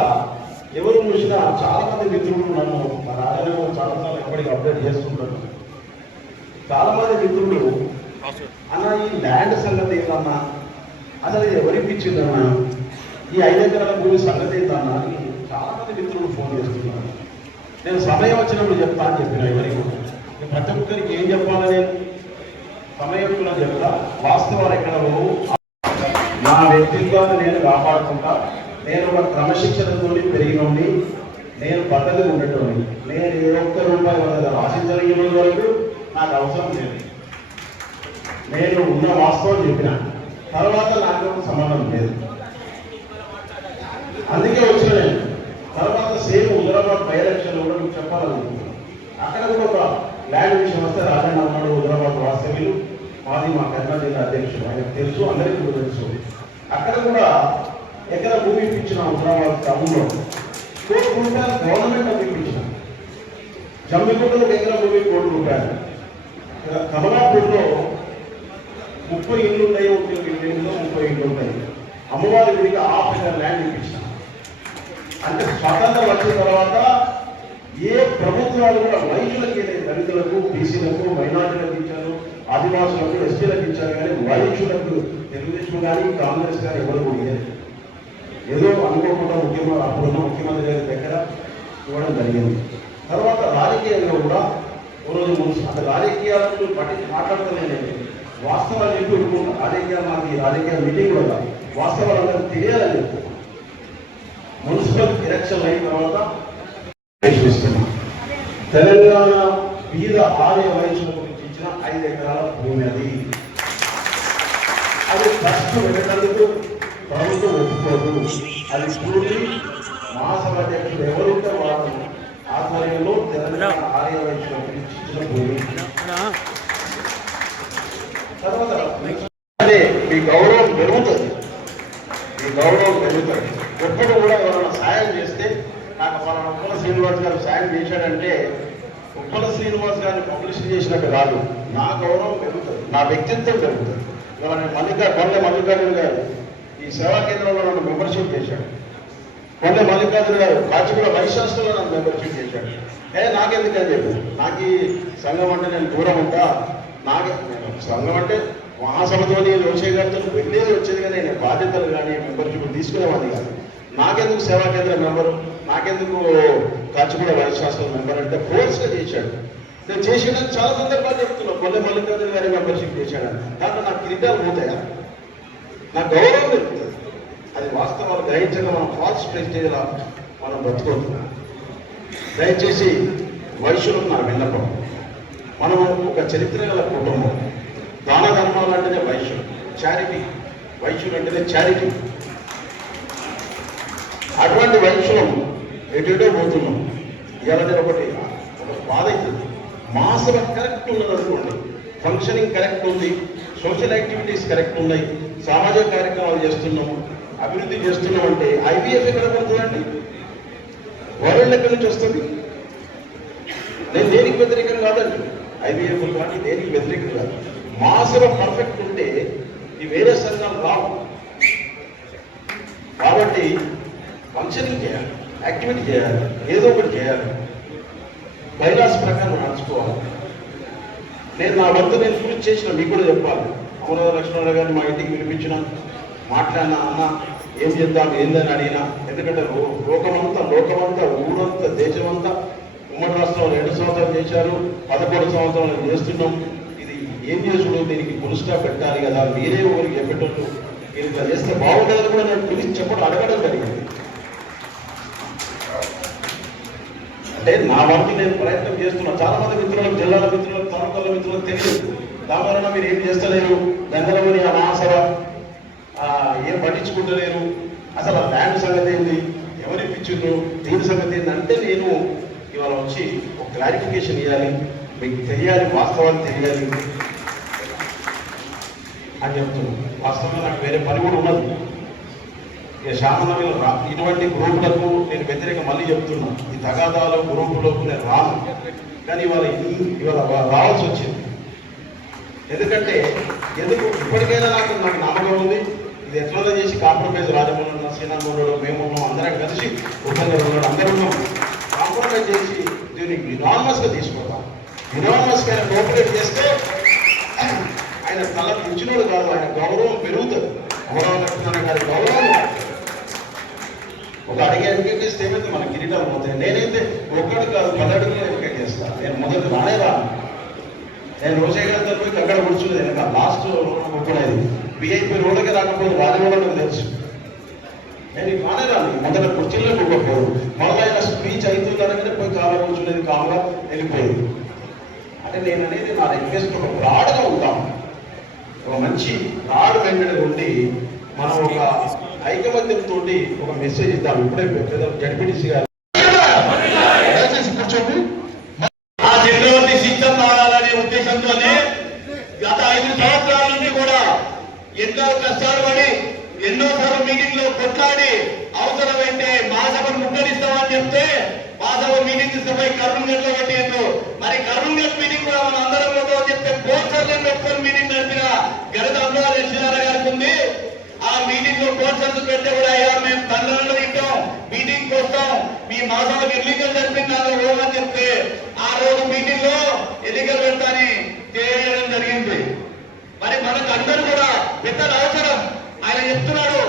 ఎవరు చూసినా చాలా మంది మిత్రులు నన్ను మా రాజధానిలో చాలాసార్లు ఎప్పటికీ అప్డేట్ చేస్తుంటారు. చాలా మంది మిత్రులు అన్న ఈ ల్యాండ్ సంగతి ఏంటన్నా, అసలు ఇది ఎవరికి ఇచ్చిందన్నా, ఈ 5 ఎకరాల భూమి సంగతి ఏంటన్నా అని చాలా మంది మిత్రులు ఫోన్ చేస్తున్నారు. నేను సమయం వచ్చినప్పుడు చెప్తా అని చెప్పిన ఎవరికి. ప్రతి ఒక్కరికి ఏం చెప్పాలని సమయం కూడా చెప్తా. వాస్తవాలు ఎక్కడ నా వ్యక్తిత్వాన్ని నేను కాపాడుకుంటా. నేను ఒక క్రమశిక్షణతో పెరిగినోడిని, నేను పద్ధతిగా ఉండేటోని. నేను ఏ ఒక్క రూపాయి వల్ల ఆశించలేని వరకు నాకు అవసరం లేదు. నేను ఉన్న వాస్తవం చెప్పిన తర్వాత నాకు సంబంధం లేదు, అందుకే వచ్చిన నేను. తర్వాత సేమ్ హుజరాబాద్ బై ఎలక్షన్ కూడా మీకు చెప్పాలనుకుంటున్నాను. అక్కడ కూడా ఒక ల్యాండ్ విషయం వస్తే రాజన్న ఉన్నాడు, హుజరాబాద్ వాస్తవ్యులు, మాది మా కర్నూలు జిల్లా అధ్యక్షుడు, ఆయనకు తెలుసు, అందరికీ కూడా తెలుసు. అక్కడ కూడా ఎకరా భూమి ఇప్పించిన హుజరాబాద్ టౌన్లో ₹1,00,00,000 గవర్నమెంట్ ఇప్పించిన. జమ్మిగుంటలో ఎకరా భూమి ₹1,00,00,000. కమలాపూర్లో 30 ఇళ్ళు ఉన్నాయి, 30 ఇళ్ళు ఉన్నాయి. అమ్మవారి గుడికి ½ ఎకర్ ల్యాండ్ ఇప్పించిన. అంటే స్వాతంత్రం వచ్చిన తర్వాత ఏ ప్రభుత్వాలు కూడా వైద్యులకి, దళితులకు, బీసీలకు, మైనార్టీలకు ఇచ్చారు, ఆదివాసులకు, ఎస్టీలకు ఇచ్చారు. కానీ వైద్యులకు తెలుగుదేశం కానీ కాంగ్రెస్ కానీ ఎవరు కూడా ఏదో అనుకోకుండా అప్పుడున్న ముఖ్యమంత్రి గారి దగ్గర ఇవ్వడం జరిగింది. తర్వాత రాజకీయంగా కూడా రోజు అంటే రాజకీయాలను పట్టి మాట్లాడుతున్నాను, వాస్తవాలు చెప్పి ఉంటున్నా. రాజకీయాలు నాకు ఈ రాజకీయ మీటింగ్ కూడా వాస్తవాలు అందరూ తెలియాలని చెప్తున్నాను. మున్సిపల్ ఎలక్షన్ అయిన తర్వాత తెలంగాణ బీద ఆలయ వయసుల గురించి ఇచ్చిన 5 ఎకరాల భూమి అది ఫస్ట్ వెళ్ళేందుకు ప్రభుత్వం ఒప్పుకోదు. అది పూర్తి మహాసభ అధ్యక్షుడు ఎవరుంటే వారు ఆధ్వర్యంలో తెలంగాణ ఆలయ వయసుల గురించి ఇచ్చిన భూమి. తర్వాత అదే మీ గౌరవం పెరుగుతుంది, మీ గౌరవం పెరుగుతుంది. ఎప్పుడు కూడా ఎవరైనా సాయం చేస్తే, నాకు మన ఉప్పల శ్రీనివాస్ గారు సాయం చేశాడంటే ఉప్పల శ్రీనివాస్ గారిని పబ్లిసిటీ చేసినట్టు కాదు, నా గౌరవం పెరుగుతుంది, నా వ్యక్తిత్వం పెరుగుతుంది. ఇవాళ కొండ మల్లికార్జున గారు ఈ సేవా కేంద్రంలో నన్ను మెంబర్షిప్ చేశాడు. కొండ మల్లికార్జున గారు కాచిగూడ వైస్ ఛాన్సలర్లో నన్ను మెంబర్షిప్ చేశాడు. నాకెందుకని చెప్పి, నాకు ఈ సంఘం అంటే నేను దూరం ఉంటా, సంఘం అంటే మహాసభతో లోచే గారితో వెళ్ళేది వచ్చేది, కానీ నేను బాధ్యతలు కానీ మెంబర్షిప్ తీసుకునేవాడిని కాదు. నాకెందుకు సేవా కేంద్ర మెంబరు, నాకెందుకు కాచిగూడ వైస్ ఛాన్సలర్ మెంబర్ అంటే ఫోర్స్గా చేశాడు. నేను చేసేటప్పుడు చాలా సందర్భాలు చెప్తున్నాను. కొల్ల మల్లికార్జున గారి మెంబర్షిప్ చేశాడని దాంట్లో నాకు కిరీటాలు పోతాయా? నాకు గౌరవం పెరుగుతుంది. అది వాస్తవాలు గ్రహించగా మనం ఫాల్స్ ప్రెస్టేజ్లా మనం బతుకోతున్నాం. దయచేసి వైశ్యులకు నా విన్నపం, మనం ఒక చరిత్ర గల కుటుంబం. దాన ధర్మాలు అంటేనే వైశ్యులు, చారిటీ. వైశ్యులు అంటేనే చారిటీ. అటువంటి వైశ్యులం ఎటో పోతున్నాం. ఇవాళ ఒక బాధ అవుతుంది. మాసవ కరెక్ట్ ఉన్నది అనుకోండి, ఫంక్షనింగ్ కరెక్ట్ ఉంది, సోషల్ యాక్టివిటీస్ కరెక్ట్ ఉన్నాయి, సామాజిక కార్యక్రమాలు చేస్తున్నాము, అభివృద్ధి చేస్తున్నాం అంటే ఐవీఎఫ్ ఎక్కడ పడుతుందండి? వరల్డ్ ఎక్కడి నుంచి వస్తుంది? నేను దేనికి వ్యతిరేకం కాదండి, ఐవీఎఫ్ కానీ దేనికి వ్యతిరేకం కాదు. మాసవ పర్ఫెక్ట్ ఉంటే ఈ వేరే సంఘాలు రావు. కాబట్టి ఫంక్షనింగ్ చేయాలి, యాక్టివిటీ చేయాలి, ఏదో ఒకటి చేయాలి, బైలాస్ ప్రకారం నడుచుకోవాలి. నేను నా వంతు నేను కృషి చేసిన, మీకు కూడా చెప్పాలి. అమరావతి లక్ష్మణరావు గారిని మా ఇంటికి పిలిపించిన, మాట్లాడినా, అన్న ఏం చేద్దాం ఏందని అడిగినా. ఎందుకంటే లోకమంతా ఊరంతా దేశమంతా ఉమ్మడి రాష్ట్రంలో 2 సంవత్సరాలు చేశారు, 11 సంవత్సరాలు చేస్తున్నాం. ఇది ఏం చేసుడు, దీనికి పురుస్టా పెట్టాలి కదా, మీరే ఊరికి చెప్పేటట్టు మీరు ఇట్లా చేస్తే బాగుంటుందని కూడా నేను పిలిచి చెప్పడం అడగడం జరిగింది. అంటే నా వంతు నేను ప్రయత్నం చేస్తున్నా. చాలా మంది మిత్రులకు, జిల్లాల మిత్రులకు, తాలూకాల మిత్రులకు తెలియదు. దానివల్ల మీరు ఏం చేస్తలేరు, గంగరమని ఆ మహాసభ ఏం పట్టించుకుంటలేరు, అసలు ఆ ల్యాండ్ సంగతి ఏంది, ఎవరు ఇప్పించిండ్రు, దీని సంగతి ఏంది అంటే నేను ఇవాళ వచ్చి ఒక క్లారిఫికేషన్ ఇవ్వాలి, మీకు తెలియాలి, వాస్తవాలు తెలియాలి అని చెప్తున్నాను. వాస్తవంగా నాకు వేరే పని కూడా ఉన్నది. శామనవిలో ఇటువంటి గ్రూపులకు నేను వ్యతిరేకం మళ్ళీ చెప్తున్నా. ఈ తగాదాలు గ్రూపులకు నేను రాను, కానీ ఇవాళ రావాల్సి వచ్చింది. ఎందుకంటే ఇప్పటికైనా నాకు నమ్మకం ఉంది, ఇది ఎట్లా చేసి కాంప్రమైజ్, రాజమౌళి శ్రీనాథ్ మేము అందరం కలిసి ఉపన్యాసం అందరం కాంప్రమైజ్ చేసి దీన్ని యునానిమస్గా తీసుకుంటాం. యునానిమస్గా ఆయన కోఆపరేట్ చేస్తే ఆయన తల ఇచ్చినోడు కాదు, ఆయన గౌరవం పెరుగుతుంది. అమరావతి లక్ష్మణ గారి గౌరవం ఒక అడిగే ఎన్నికైతే ఏమైతే మన కిరీటాలు పోతాయి. నేనైతే ఒక్కడు కాదు 10 అడుగులు ఎన్నికై చేస్తాను. నేను మొదటి రానే రాను. నేను రోజయ్య గారితో పోయి అక్కడ కూర్చున్నది వెనక లాస్ట్ ఒక్కడైంది విఐపి రోడ్డుకి రాకపోతే రాజమౌళి తెలుసు. నేను రానే రాను, మొదట కుర్చీల్లో ఇవ్వకపోదు. మళ్ళీ ఆయన స్పీచ్ అవుతుందనగానే పోయి కాలం కూర్చునేది, కాముగా వెళ్ళిపోయింది. అంటే నేను అనేది నా రిక్వెస్ట్ ఒక బ్రాడ్గా ఉంటాం, ఒక మంచి బ్రాడ్ మెంటెడ్ ఉండి మనం ఒక ఐకమత్యంతో ఒక మెసేజ్ ఇద్దాం. ఇప్పుడే జడ్పీటీసీ గారు కూర్చోండి. ఆ చక్రవర్తి సిస్టమ్ మారాలనే ఉద్దేశంతోనే గత 5 సంవత్సరాల నుంచి కూడా ఎన్నో కష్టాలు పడి, ఎన్నోసార్లు మీటింగ్ లో కొట్లాడి, అవసరమైతే మహాసభను ముట్టడిస్తామని చెప్తే మహాసభ మీటింగ్ తీసుకుపోయి కర్నూలులో పెట్టేందుకు, మరి కర్నూలు మీటింగ్ కూడా మన అందరంలో చెప్తే పోస్టర్లను పెట్టుకొని మీటింగ్ నడిపిన ఘనత అమరావతి లక్ష్మీనారాయణ గారికి ఉంది. ఆ మీటింగ్ లో పోస్టర్స్ పెడితే కూడా అయ్యా మేము తండ్రులు తింటాం, మీటింగ్ వస్తాం, మీ మహాసభకు ఎన్నికలు జరిపిందాలో అని చెప్తే ఆ రోజు మీటింగ్ లో ఎన్నికలు పెడతాని చేయడం జరిగింది. మరి మనకు అందరూ కూడా పెద్దల అవసరం. ఆయన చెప్తున్నాడు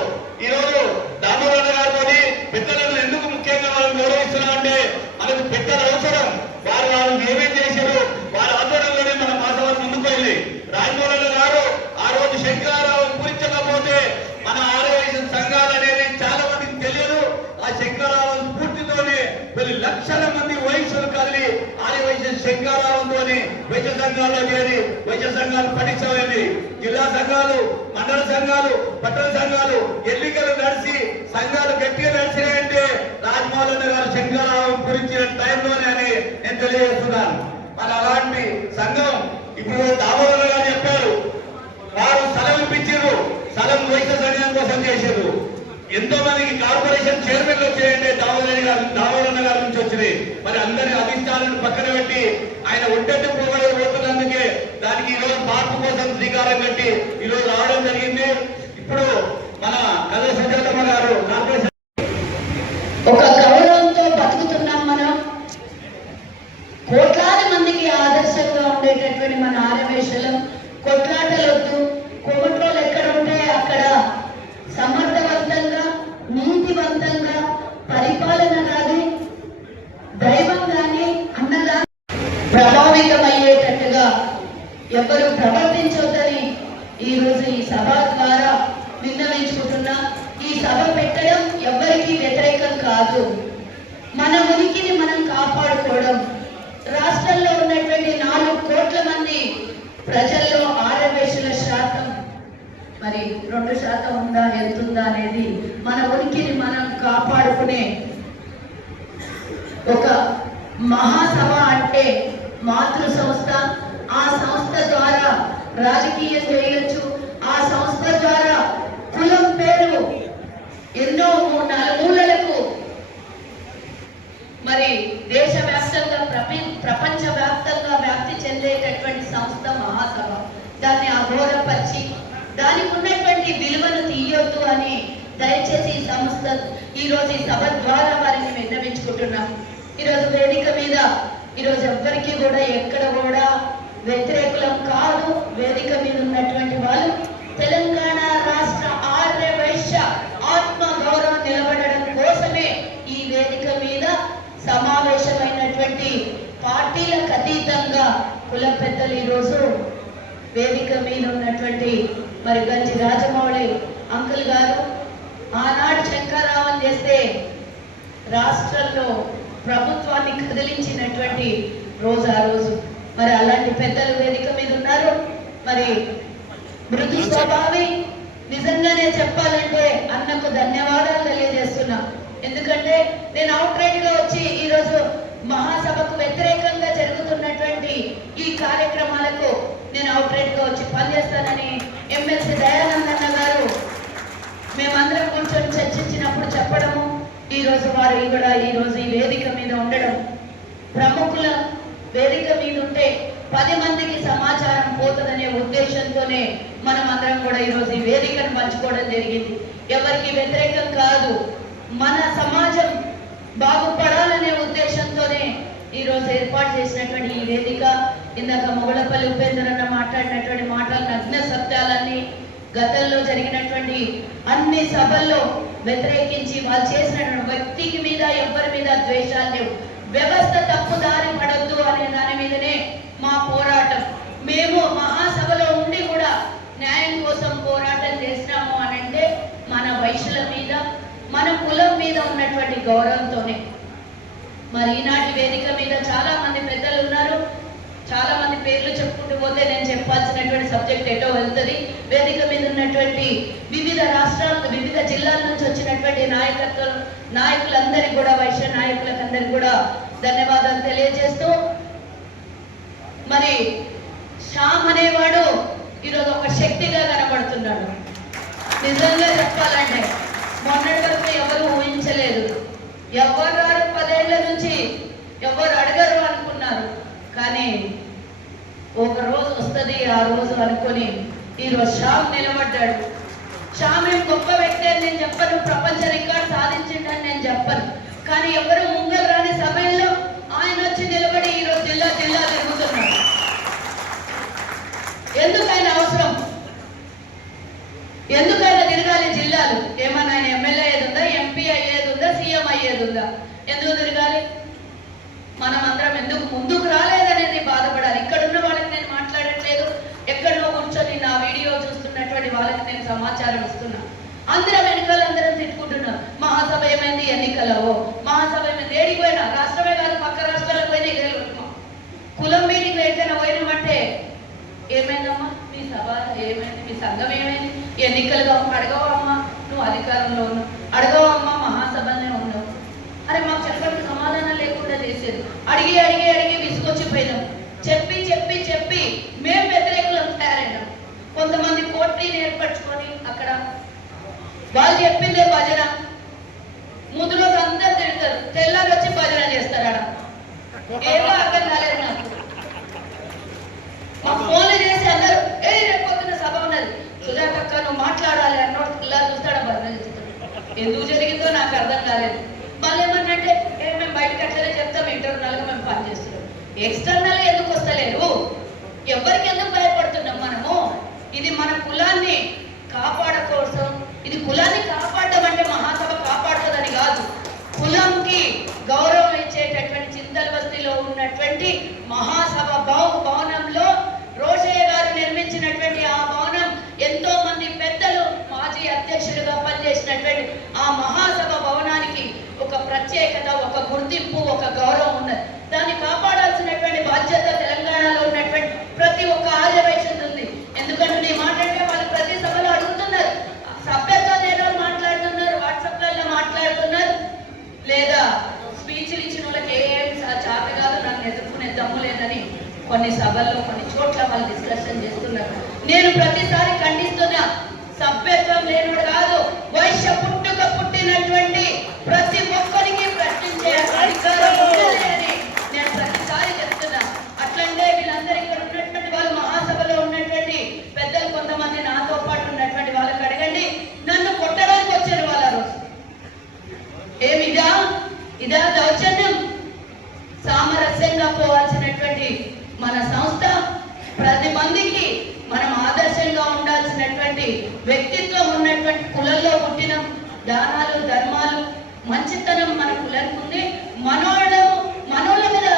ఈ రోజు దామోదర గారితో పెద్దలను ఎందుకు ముఖ్యంగా మనం గౌరవిస్తున్నామంటే మనకు పెద్దల అవసరం. వాళ్ళు ఏమేం చేశారు, వారి ఆధ్వర్యంలోనే మన మహాసభ ముందుకు వెళ్ళి రాజమౌళి గారు ఆ రోజు శంకరారావు పూరించకపోతే మన ఆర్యవైశ్య సంఘాలు అనేది చాలా మందికి తెలియదు. ఆ శంకరారావు స్ఫూర్తితోనే కొన్ని లక్షల మంది వైశ్యులు కదిలి ఆర్యవైశ్య శంకరారావుతో వైశ్య సంఘాల్లో చేరి వైశ్య సంఘాలు పటిష్టమైంది. జిల్లా సంఘాలు, మండల సంఘాలు, పట్టణ సంఘాలు ఎన్నికలు నడిచి సంఘాలు గట్టిగా నడిచినాయంటే రాజమౌళి గారు శంకరారావు పూరించిన టైంలోనే అని నేను తెలియజేస్తున్నాను. మరి అలాంటి సంఘం ఇప్పుడు దామోదర్ గారు చెప్పారు, వారు స్థలం ఇప్పించారు, స్థలం వైశ్య సంఘం కోసం చేశారు. ఎంతో మందికి కార్పొరేషన్ చైర్మన్లు వచ్చాయంటే దామోదర్ గారి నుంచి వచ్చినాయి. మరి అందరి అభిష్టాలను పక్కన పెట్టి ఆయన ఒంటెట్టు పోగొడే పోతున్నందుకే దానికి ఈరోజు మార్పు కోసం శ్రీకారం కట్టి ఈరోజు రావడం జరిగింది. ఇప్పుడు మన కథ సంజయమ్మ గారు కార్పొరేషన్ ఒక గౌరవంతో బతుకుతున్నాం మనం. కోట్లాది మందికి ఆదర్శంగా ఉండేటటువంటి మన ఆర్యవేశలం కొట్లాటలొద్దు. కొమట్రోలు ఎక్కడ ఉంటే అక్కడ సమర్థవంతంగా, నీతివంతంగా ఎవరు ప్రవర్తించొద్దని ఈరోజు ఈ సభ ద్వారా విన్నవించుకుంటున్నా. ఈ సభ పెట్టడం ఎవరికి వ్యతిరేకం కాదు. మన ఉనికిని మనం కాపాడుకోవడం. రాష్ట్రంలో ఉన్నటువంటి 4 కోట్ల మంది ప్రజల్లో ఆర్యవేశుల శాతం మరి 2% ఉందా ఎంతుందా అనేది మన ఉనికిని మనం కాపాడుకునే ఒక మహాసభ అంటే మాతృ సంస్థ. ఆ సంస్థ ద్వారా రాజకీయం చేయొచ్చు. ఆ సంస్థ ద్వారా కులం పేరు ఎన్నో నలుమూలలకు మరి దేశవ్యాప్తంగా ప్రపంచ వ్యాప్తంగా వ్యాప్తి చెందేటటువంటి సంస్థ మహాసభ. దాన్ని అఘోరపరిచి దానికి ఉన్నటువంటి విలువను తీయొద్దు అని దయచేసి ఈ సంస్థ ఈరోజు ఈ సభ ద్వారా వారిని విన్నవించుకుంటున్నాం. ఈరోజు వేదిక మీద ఈరోజు ఎవ్వరికి కూడా ఎక్కడ కూడా వ్యతిరేకులం కాదు. వేదిక మీద ఉన్నటువంటి వాళ్ళు తెలంగాణ రాష్ట్ర ఆర్య వైశ్య ఆత్మ గౌరవం నిలబడడం కోసమే ఈ వేదిక మీద సమావేశమైనటువంటి పార్టీలకు అతీతంగా కుల పెద్దలు ఈరోజు వేదిక మీద ఉన్నటువంటి మరి గంజి రాజమౌళి అంకుల్ గారు ఆనాడు శంకరామన్ చేస్తే రాష్ట్రంలో ప్రభుత్వాన్ని కదిలించినటువంటి రోజు ఆ రోజు. మరి అలాంటి పెద్దలు వేదిక మీద ఉన్నారు. మరి మృదు స్వభావి నిజంగానే చెప్పాలంటే అన్నకు ధన్యవాదాలు తెలియజేస్తున్నా. ఎందుకంటే నేను అవుట్ రైట్ గా వచ్చి ఈరోజు మహాసభకు వ్యతిరేకంగా జరుగుతున్నటువంటి ఈ కార్యక్రమాలకు నేను అవుట్ రైట్ గా వచ్చి పనిచేస్తానని ఎమ్మెల్సీ దయానందన్న గారు మేమందరం కూర్చొని చర్చించినప్పుడు చెప్పడము, ఈరోజు వారు కూడా ఈరోజు ఈ వేదిక మీద ఉండడం, ప్రముఖుల వేదిక మీద ఉంటే 10 మందికి సమాచారం పోతుందనే ఉద్దేశంతోనే మనం అందరం కూడా ఈరోజు ఈ వేదికను పంచుకోవడం జరిగింది. ఎవరికి వ్యతిరేకం కాదు. మన సమాజం బాగుపడాలనే ఉద్దేశంతోనే ఈరోజు ఏర్పాటు చేసినటువంటి ఈ వేదిక. ఇందాక మొగళపల్లి ఉపేంద్రన్న మాట్లాడినటువంటి మాటలు నగ్న సత్యాలన్నీ గతంలో జరిగినటువంటి అన్ని సభల్లో వ్యతిరేకించి వాళ్ళు చేసిన వ్యక్తికి మీద ఎవరి మీద ద్వేషాలు లేవు. వ్యవస్థ తప్పుదారి పడొద్దు అనే దాని మీదనే మా పోరాటం. మేము మహాసభలో ఉండి కూడా న్యాయం కోసం పోరాటం చేసినాము అని అంటే మన వైశ్యుల మీద మన కులం మీద ఉన్నటువంటి గౌరవంతోనే. మరి ఈనాటి వేదిక మీద చాలా మంది పెద్దలు ఉన్నారు. చాలా మంది పేర్లు చెప్పుకుంటూ పోతే నేను చెప్పాల్సినటువంటి సబ్జెక్ట్ ఎటో వెళ్తుంది. వేదిక మీద ఉన్నటువంటి వివిధ రాష్ట్రాలు వివిధ జిల్లాల నుంచి వచ్చినటువంటి నాయకులందరికీ కూడా వైశ్య నాయకులకు అందరికీ కూడా ధన్యవాదాలు తెలియజేస్తూ, మరి శ్యామ్ అనేవాడు ఈరోజు ఒక శక్తిగా కనబడుతున్నాడు. నిజంగా చెప్పాలంటే మొన్నటి వరకు ఎవరు ఊహించలేదు. ఎవరు 10 ఏళ్ల నుంచి ఎవరు అడగరు అనుకున్నారు. కానీ ఒక రోజు వస్తుంది ఆ రోజు అనుకొని ఈరోజు శ్యామ్ నిలబడ్డాడు. శ్యామ్ ఏం గొప్ప వ్యక్తి అని నేను చెప్పను, ప్రపంచ రికార్డు సాధించిండని నేను చెప్పను. కానీ ఎవరు ముంగలు రాని సమయంలో ఆయన వచ్చి నిలబడి ఈరోజు జిల్లా తిరుగుతున్నాడు. ఎందుకైనా అవసరం, ఎందుకైనా తిరగాలి జిల్లాలు? ఏమన్నా ఆయన ఎమ్మెల్యే అయ్యేది ఉందా, ఎంపీ అయ్యేది ఉందా, సీఎం అయ్యేది ఉందా? ఎందుకు తిరగాలి? మనం అందరం ఎందుకు ముందుకు రాలేదనేది బాధపడాలి. ఇక్కడ ఉన్న వాళ్ళకి నేను మాట్లాడట్లేదు, ఎక్కడో కూర్చొని నా వీడియో చూస్తున్నటువంటి వాళ్ళకి నేను సమాచారం ఇస్తున్నా. అందరం వెనుకలందరం తిట్టుకుంటున్నాం. మహాసభ ఏమైంది, ఎన్నికలవో మహాసభ ఏమైంది, ఏడిపోయినా రాష్ట్రమే కాదు పక్క రాష్ట్రాలకు పోయినా ఇదే కులం మీటింగ్ ఎక్కడైనా పోయినామంటే ఏమైందమ్మా మీ సభ ఏమైంది, మీ సంఘం ఏమైంది, ఎన్నికలుగా అడగవమ్మా, నువ్వు అధికారంలో ఉన్నావు, అడగవమ్మా మహాసభనే ఉన్నావు. అరే మాకు చెప్పడానికి సమాధానం లేకుండా చేసేది. అడిగి విసుకొచ్చిపోయినాం. చెప్పి మేము వ్యతిరేకులం తయారైనాం. కొంతమంది పోటీని ఏర్పరచుకొని అక్కడ వాళ్ళు చెప్పిందే భజన. ముందు రోజు అందరు తిడతారు, తెల్లారి వచ్చి భజన చేస్తారు. ఆడ ఏమో అర్థం కాలేదు నాకు. మా ఫోన్లు చేసి అందరూ రేపు పొద్దున సభ ఉన్నది సుధాకక్క నువ్వు మాట్లాడాలి అన్నోడు ఇలా చూస్తాడా భజన చేస్తాడు. ఎందుకు జరిగిందో నాకు అర్థం కాలేదు. వాళ్ళు ఏమన్నంటే మేము బయటకు అట్లనే చెప్తాం, ఇంటర్నల్గా మేము పనిచేస్తున్నాం. ఎక్స్టర్నల్ ఎందుకు వస్తలేరు? ఎవరికి ఎందుకు భయపడుతున్నాం మనము? ఇది మన కులాన్ని కాపాడ కోసం, ఇది కులాన్ని కాపాడడం అంటే మహాసభ కాపాడుతుందని కాదు, కులంకి గౌరవం ఇచ్చేటటువంటి చింతల్ బస్తీలో ఉన్నటువంటి మహాసభ భవనంలో రోషయ్య కొన్ని సభల్లో కొన్ని చోట్ల వాళ్ళు డిస్కషన్ చేస్తున్నారు. నేను ప్రతిసారి ఖండిస్తున్నా. సభ్యత్వం లేనుడు కాదు, వైశ్య పుట్టుక పుట్టినటువంటి ప్రతి ఒక్కరికి ప్రశ్నించే అధికారం ఉన్నది అని నేను ప్రతిసారి చెప్తున్నా. అట్లంటే వీళ్ళందరూ ఇక్కడ ఉన్నటువంటి వాళ్ళు మహాసభలో ఉన్నటువంటి పెద్దలు కొంతమంది నాతో పాటు ఉన్నటువంటి వాళ్ళకి అడగండి, నన్ను కొట్టడానికి వచ్చారు వాళ్ళ రోజు. ఇదా దౌర్జన్యం? సామరస్యంగా పోవాల్సినటువంటి మన సంస్థ, ప్రతి మందికి మనం ఆదర్శంగా ఉండాల్సినటువంటి వ్యక్తిత్వం ఉన్నటువంటి కులంలో పుట్టిన దానాలు ధర్మాలు మంచితనం మన కులానికి ఉంది. మనోళ్ళ మీద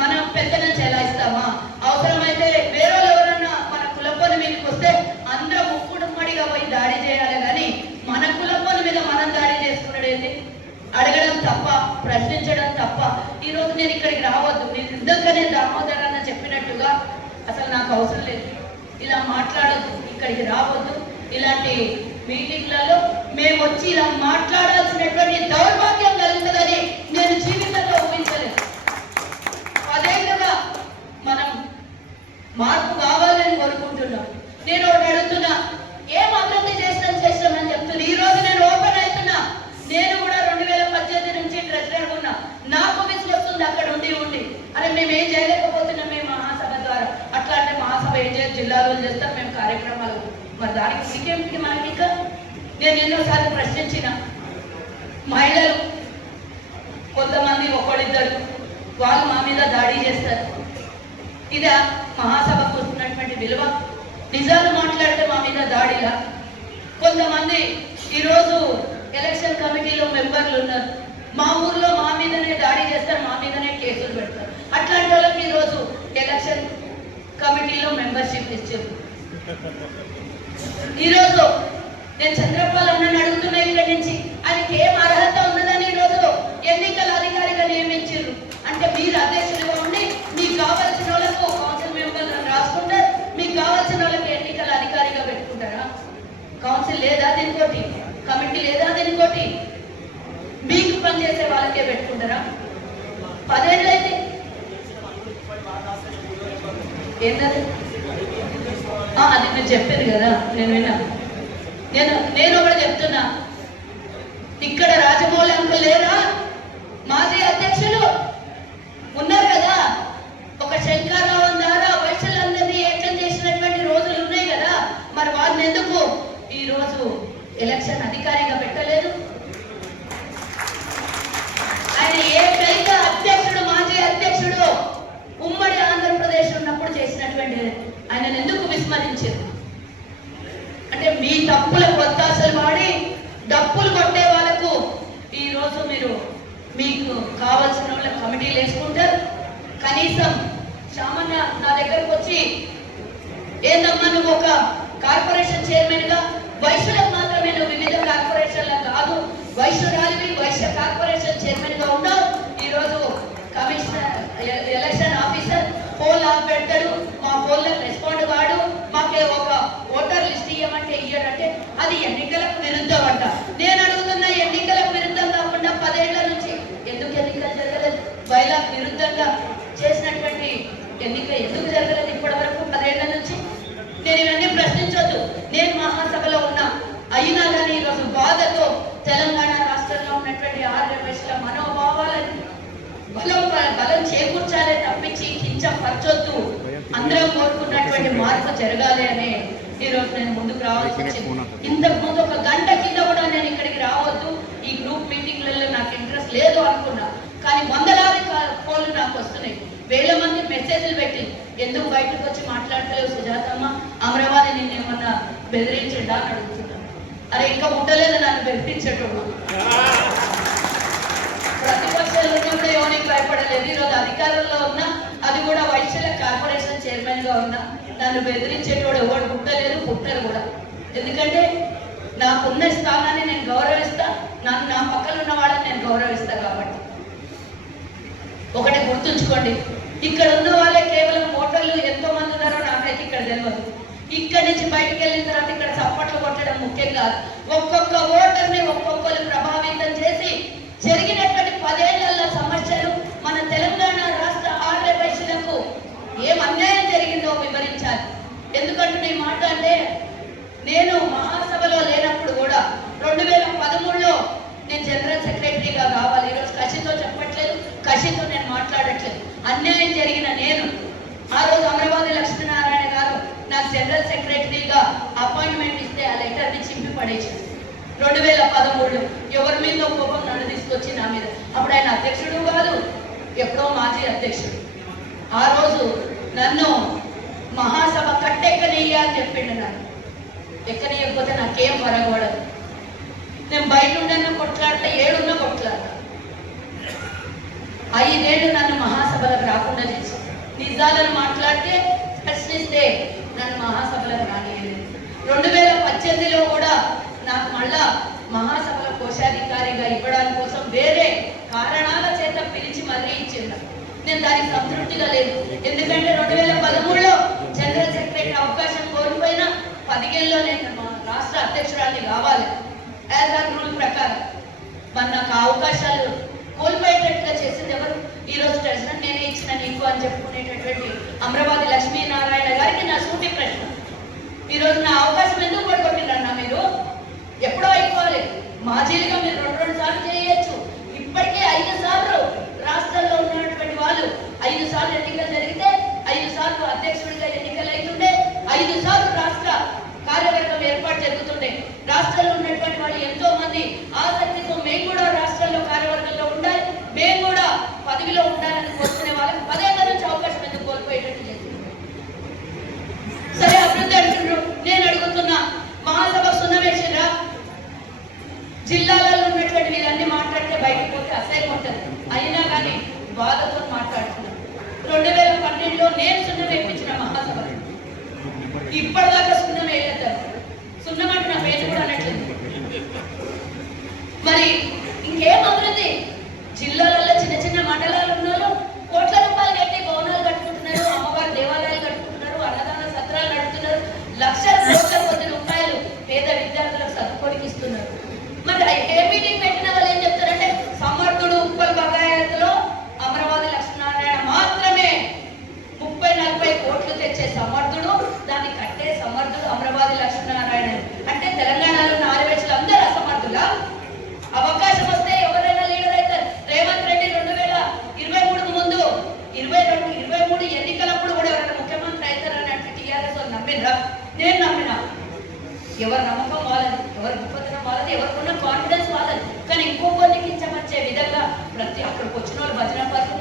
మనం పెత్తనం చెలాయిస్తామా? అవసరమైతే వేరే ఎవరన్నా మన కులపని మీదకి వస్తే అందరూ ముక్కుడుమ్మడిగా పోయి దాడి చేయాలి, కానీ మన కులపని మీద మనం దాడి చేసుకున్నాడు ఏంటి? అడగడం తప్ప, ప్రశ్నించడం తప్ప. ఈరోజు నేను ఇక్కడికి రావద్దు, నేను ఇందుకనే దామోదర్ అన్న చెప్పినట్టుగా అసలు నాకు అవసరం లేదు, ఇలా మాట్లాడొద్దు, ఇక్కడికి రావద్దు. ఇలాంటి మీటింగ్లలో మేము వచ్చి ఇలా మాట్లాడాల్సినటువంటి దౌర్భాగ్యం కలుగుతుందని నేను జీవితంలో ఊహించలేదు. అదేవిధంగా మనం మార్పు కావాలని కోరుకుంటున్నాం. నేను ఒకటి అడుగుతున్నా, ఏం అభివృద్ధి చేస్తామని చెప్తున్నా. ఈ రోజు నేను ఓపెన్ అవుతున్నా. నేను కూడా 2018 నుంచి ట్రెజరర్ ఉన్నా. నాకు విసుగు వస్తుంది అక్కడ ఉండి అరే మేము ఏం చేయలేకపోతున్నాం మేము మహాసభ ద్వారా. అట్లా అంటే మహాసభ ఏం చేయాలి, జిల్లాలో చేస్తాం మేము కార్యక్రమాలు, మరి దానికి ఇంకేమిటి మనకి? ఇంకా నేను ఎన్నోసార్లు ప్రశ్నించిన మహిళలు కొంతమంది ఒకళ్ళిద్దరు వాళ్ళు మా మీద దాడి చేస్తారు. ఇదా మహాసభకు వస్తున్నటువంటి విలువ? నిజాలు మాట్లాడితే మా మీద దాడిలా? కొంతమంది ఈరోజు ఎలక్షన్ కమిటీలో మెంబర్లు ఉన్నారు, మా ఊర్లో మా మీదనే దాడి చేస్తారు, మా మీదనే కేసులు పెడతారు. అట్లాంటి వాళ్ళకి ఈరోజు ఎలక్షన్ కమిటీలో మెంబర్షిప్ ఇచ్చారు. ఈరోజు నేను చంద్రపాల్ అన్నని అడుగుతున్నా, ఇక్కడి నుంచి ఆయనకి ఏం అర్హత ఉన్నదని ఈరోజు ఎన్నికల అధికారిగా నియమించారు. అంటే మీరు అధ్యక్షులుగా ఉండి మీకు కావాల్సిన వాళ్ళకు కౌన్సిల్ మెంబర్లను రాసుకుంటారు, మీకు కావాల్సిన వాళ్ళకి ఎన్నికల అధికారిగా పెట్టుకుంటారా? కౌన్సిల్ లేదా దీనికోటి, కమిటీ లేదా దీనికోటి? మీకు పనిచేసే వాళ్ళకే పెట్టుకుంటారా? 10 ఏళ్ళు అయితే ఏంటది? అది మీరు చెప్పారు కదా, నేను విన్నా. నేను ఒకటి చెప్తున్నా, ఇక్కడ రాజమౌళి అంకుల్ లేరా? మాజీ అధ్యక్షులు ఉన్నారు కదా, ఒక శంకర్రావు ద్వారా వైశ్యులందరినీ ఏకం చేసినటువంటి రోజులు ఉన్నాయి కదా, మరి వారిని ఎందుకు ఈరోజు ఎలక్షన్ అధికారిగా పెట్టలేదు? ఆయన ఏకైక అధ్యక్షుడు, మాజీ అధ్యక్షుడు ఉమ్మడి ఆంధ్రప్రదేశ్ ఉన్నప్పుడు చేసినటువంటి ఆయన ఎందుకు విస్మరించారు? అంటే మీ తప్పుల కొత్తాసలు వాడి డప్పులు కొట్టే వాళ్ళకు ఈరోజు మీరు మీకు కావాల్సిన వాళ్ళ కమిటీలు వేసుకుంటారు. కనీసం సామాన్య నా దగ్గరకు వచ్చి, ఏందమ్మా నువ్వు ఒక కార్పొరేషన్ చైర్మన్ గా వైశ్యులకు మాత్రమే, నువ్వు వివిధ కార్పొరేషన్లకు కాదు, వైశ్యురాలివి, వైశ్య కార్పొరేషన్ చైర్మన్ గా ఉన్నావు. ఈరోజు commissioner election officer phone off పెడతాడు, మా ఫోన్లకు రెస్పాండ్ కాడు, మాకే ఒక ఓటర్ లిస్ట్ ఇవ్వమంటే ఇయ్యడంటే అది ఎన్నికలకు విరుద్ధం అంట. నేను అడుగుతున్న, ఎన్నికలకు విరుద్ధం కాకుండా 10 ఏళ్ల నుంచి ఎందుకు ఎన్నికలు జరగలేదు? బైలాకు విరుద్ధంగా చేసినటువంటి ఎన్నిక ఎందుకు జరగలేదు ఇప్పటి వరకు 10 ఏళ్ల నుంచి? నేను ఇవన్నీ ప్రశ్నించొద్దు. నేను మహాసభలో ఉన్నా, అయినా కానీ ఈరోజు బాధతో తెలంగాణ రాష్ట్రంలో ఉన్నటువంటి ఆర్యవైశ్యుల మనోభావాలను బలం చేకూర్చాలే తప్పించి కించపరచొద్దు. అందరం కోరుకున్నటువంటి మార్పు జరగాలి అని ఈరోజు నేను ముందుకు రావాల్సి వచ్చింది. ఇంతకు ముందు 1 గంట కింద కూడా నేను ఇక్కడికి రావద్దు, ఈ గ్రూప్ మీటింగ్లలో నాకు ఇంట్రెస్ట్ లేదు అనుకున్నా. కానీ వందలాది ఫోన్లు నాకు వస్తున్నాయి, వేల మంది మెసేజ్లు పెట్టి ఎందుకు బయటకు వచ్చి మాట్లాడలేవు సుజాతమ్మ, అమరావతి నిన్ను ఏమన్నా బెదిరించడా అని అడుగుతున్నాను. అరే ఇంకా ఉండలేదు నన్ను బెదిరించేటోడు. ప్రతిపక్షాలు ఉన్నప్పుడు ఎవరికి భయపడలేదు. ఈరోజు అధికారంలో ఉన్నా, అది కూడా వైశ్యుల కార్పొరేషన్ చైర్మన్ గా ఉన్నా, నన్ను బెదిరించేటోడు ఎవరు పుట్టలేదు, పుట్టరు కూడా. ఎందుకంటే నాకున్న స్థానాన్ని నేను గౌరవిస్తా, నన్ను నా పక్కన ఉన్న వాళ్ళని నేను గౌరవిస్తా. కాబట్టి ఒకటి గుర్తుంచుకోండి, ఇక్కడ ఉన్న వాళ్ళే కేవలం ఓటర్లు ఎంతో మంది ఉన్నారో నాకైతే ఇక్కడ తెలియదు. ఇక్కడి నుంచి బయటకు వెళ్ళిన తర్వాత ఇక్కడ చప్పట్లు కొట్టడం ముఖ్యం కాదు. ఒక్కొక్క ఓటర్ని ఒక్కొక్కరు ప్రభావితం చేసి జరిగినటువంటి 10 ఏళ్ల సమస్యలు మన తెలంగాణ రాష్ట్ర ఆర్యవైశ్యులకు ఈ మాట అంటే నేను మహాసభలో లేనప్పుడు కూడా 2013లో నేను జనరల్ సెక్రటరీగా కావాలి. ఈరోజు కషితో చెప్పట్లేదు, కషితో నేను మాట్లాడట్లేదు. అన్యాయం జరిగిన నేను ఆ రోజు అమరావతి లక్ష్మీనారాయణ గారు నాకు జనరల్ సెక్రటరీగా అపాయింట్మెంట్ ఇస్తే ఆ లెటర్ని చింపి పడేసాను 2013లో. ఎవరి మీద కోపం నన్ను తీసుకొచ్చి నా మీద. అప్పుడు ఆయన అధ్యక్షుడు కాదు, ఎప్పుడో మాజీ అధ్యక్షుడు. ఆ రోజు నన్ను మహాసభ కట్టెక్కనియ్య అని చెప్పిండు. నన్ను ఎక్కనియకపోతే నాకేం పరగబడదు. నేను బయట ఉండన్నా కొట్లాడతా, ఏడున్నా కొట్లాడతా. 5 ఏళ్ళు నన్ను మహాసభలకు రాకుండా చేసి నిజాలను మాట్లాడితే ప్రశ్నిస్తే నన్ను మహాసభలకు రానియలేదు. 2018లో కూడా నాకు మళ్ళా మహాసభల కోశాధికారిగా ఇవ్వడానికి కోసం వేరే కారణాల చేత పిలిచి మళ్ళీ ఇచ్చింది. నేను దానికి సంతృప్తిగా లేదు. ఎందుకంటే 2013లో జనరల్ సెక్రటరీ అవకాశం కోల్పోయినా 15లో నేను రాష్ట్ర అధ్యక్షురాన్ని కావాలి యాజ్ ఆ రూల్ ప్రకారం. మరి నాకు అవకాశాలు కోల్పోయేటట్టుగా చేసింది ఎవరు? ఈరోజు ప్రెసిడెంట్ నేనే ఇచ్చిన నీకు అని చెప్పుకునేటటువంటి అమరావతి లక్ష్మీనారాయణ గారికి నా సూటి ప్రశ్న. ఈరోజు నా అవకాశం ఎందుకు పడుకుంటున్నారన్నా? మీరు ఎప్పుడో అయిపోవాలి. మాజీలుగా మీరు 2 సార్లు చేయొచ్చు. ఇప్పటికే 5 సార్లు రాష్ట్రంలో ఉన్నటువంటి వాళ్ళు 5 సార్లు ఎన్నికలు జరిగితే 5 సార్లు అధ్యక్షుడిగా ఎన్నికలు అవుతుండే, 5 సార్లు రాష్ట్ర కార్యవర్గం ఏర్పాటు జరుగుతుండే. రాష్ట్రంలో ఉన్నటువంటి వాళ్ళు ఎంతో మంది ఆసక్తితో మేము కూడా రాష్ట్రంలో కార్యవర్గంలో ఉండాలి, మేము కూడా పదవిలో ఉండాలని కోరుకునే వాళ్ళకి 10 ఏళ్ల నుంచి అవకాశం ఎందుకు కోల్పోయేటట్టు చేస్తుంది? సరే అభివృద్ధి అంటున్నారు. నేను అడుగుతున్నా, మహాసభ సున్నవేసిరా? జిల్లాలలో ఉన్నటువంటి వీళ్ళన్నీ మాట్లాడితే బయటకు పోతే అసహ్యం ఉంటుంది. అయినా కానీ బాధతో మాట్లాడుతున్నారు. 2012లో నేను సున్నం వేయించిన మహాసభ ఇప్పటిదాకా సున్నం వేయలేదు. సున్నం అంటే నా పేరు కూడా అనట్లేదు. మరి ఇంకేం అభివృద్ధి? జిల్లాలలో చిన్న చిన్న మండలాలు ఉన్నారు, కోట్ల రూపాయలు కట్టి భవనాలు కట్టుకుంటున్నారు, అమ్మవారి దేవాలయాలు కట్టుకుంటున్నారు, అన్నదాన సత్రాలు నడుపుతున్నారు, లక్షల కోట్ల కొద్ది రూపాయలు పేద విద్యార్థులకు చదువుకోనికి ఇస్తున్నారు. మరి ఏ మీటింగ్ పెట్టిన వాళ్ళు ఏం చెప్తారంటే సమర్థుడు ఉప్పల్ బగాయతలో అమరావతి లక్ష్మీనారాయణ మాత్రమే 30-40 కోట్లు తెచ్చే సమర్థుడు, దాన్ని కట్టే సమర్థుడు అమరావతి లక్ష్మీనారాయణ. అంటే తెలంగాణలో ఉన్న ఆదివాసులు అందరూ అసమర్థులా? అవకాశం వస్తే ఎవరైనా లీడర్ అవుతారు. రేవంత్ రెడ్డి 2023 ముందు 23 ఎన్నికలప్పుడు కూడా ఎవరైనా ముఖ్యమంత్రి అవుతారని టీఆర్ఎస్ వాళ్ళు నమ్మినరా? నేను నమ్మినా. ఎవరి నమ్మకం వాళ్ళది, ఎవరి గొప్పతనం వాళ్ళది, ఎవరికున్న కాన్ఫిడెన్స్ వాళ్ళది. కానీ ఇంకొకరిని కించపరిచే విధంగా ప్రతి అక్కడికి వచ్చిన వాళ్ళు భజన పార్టీ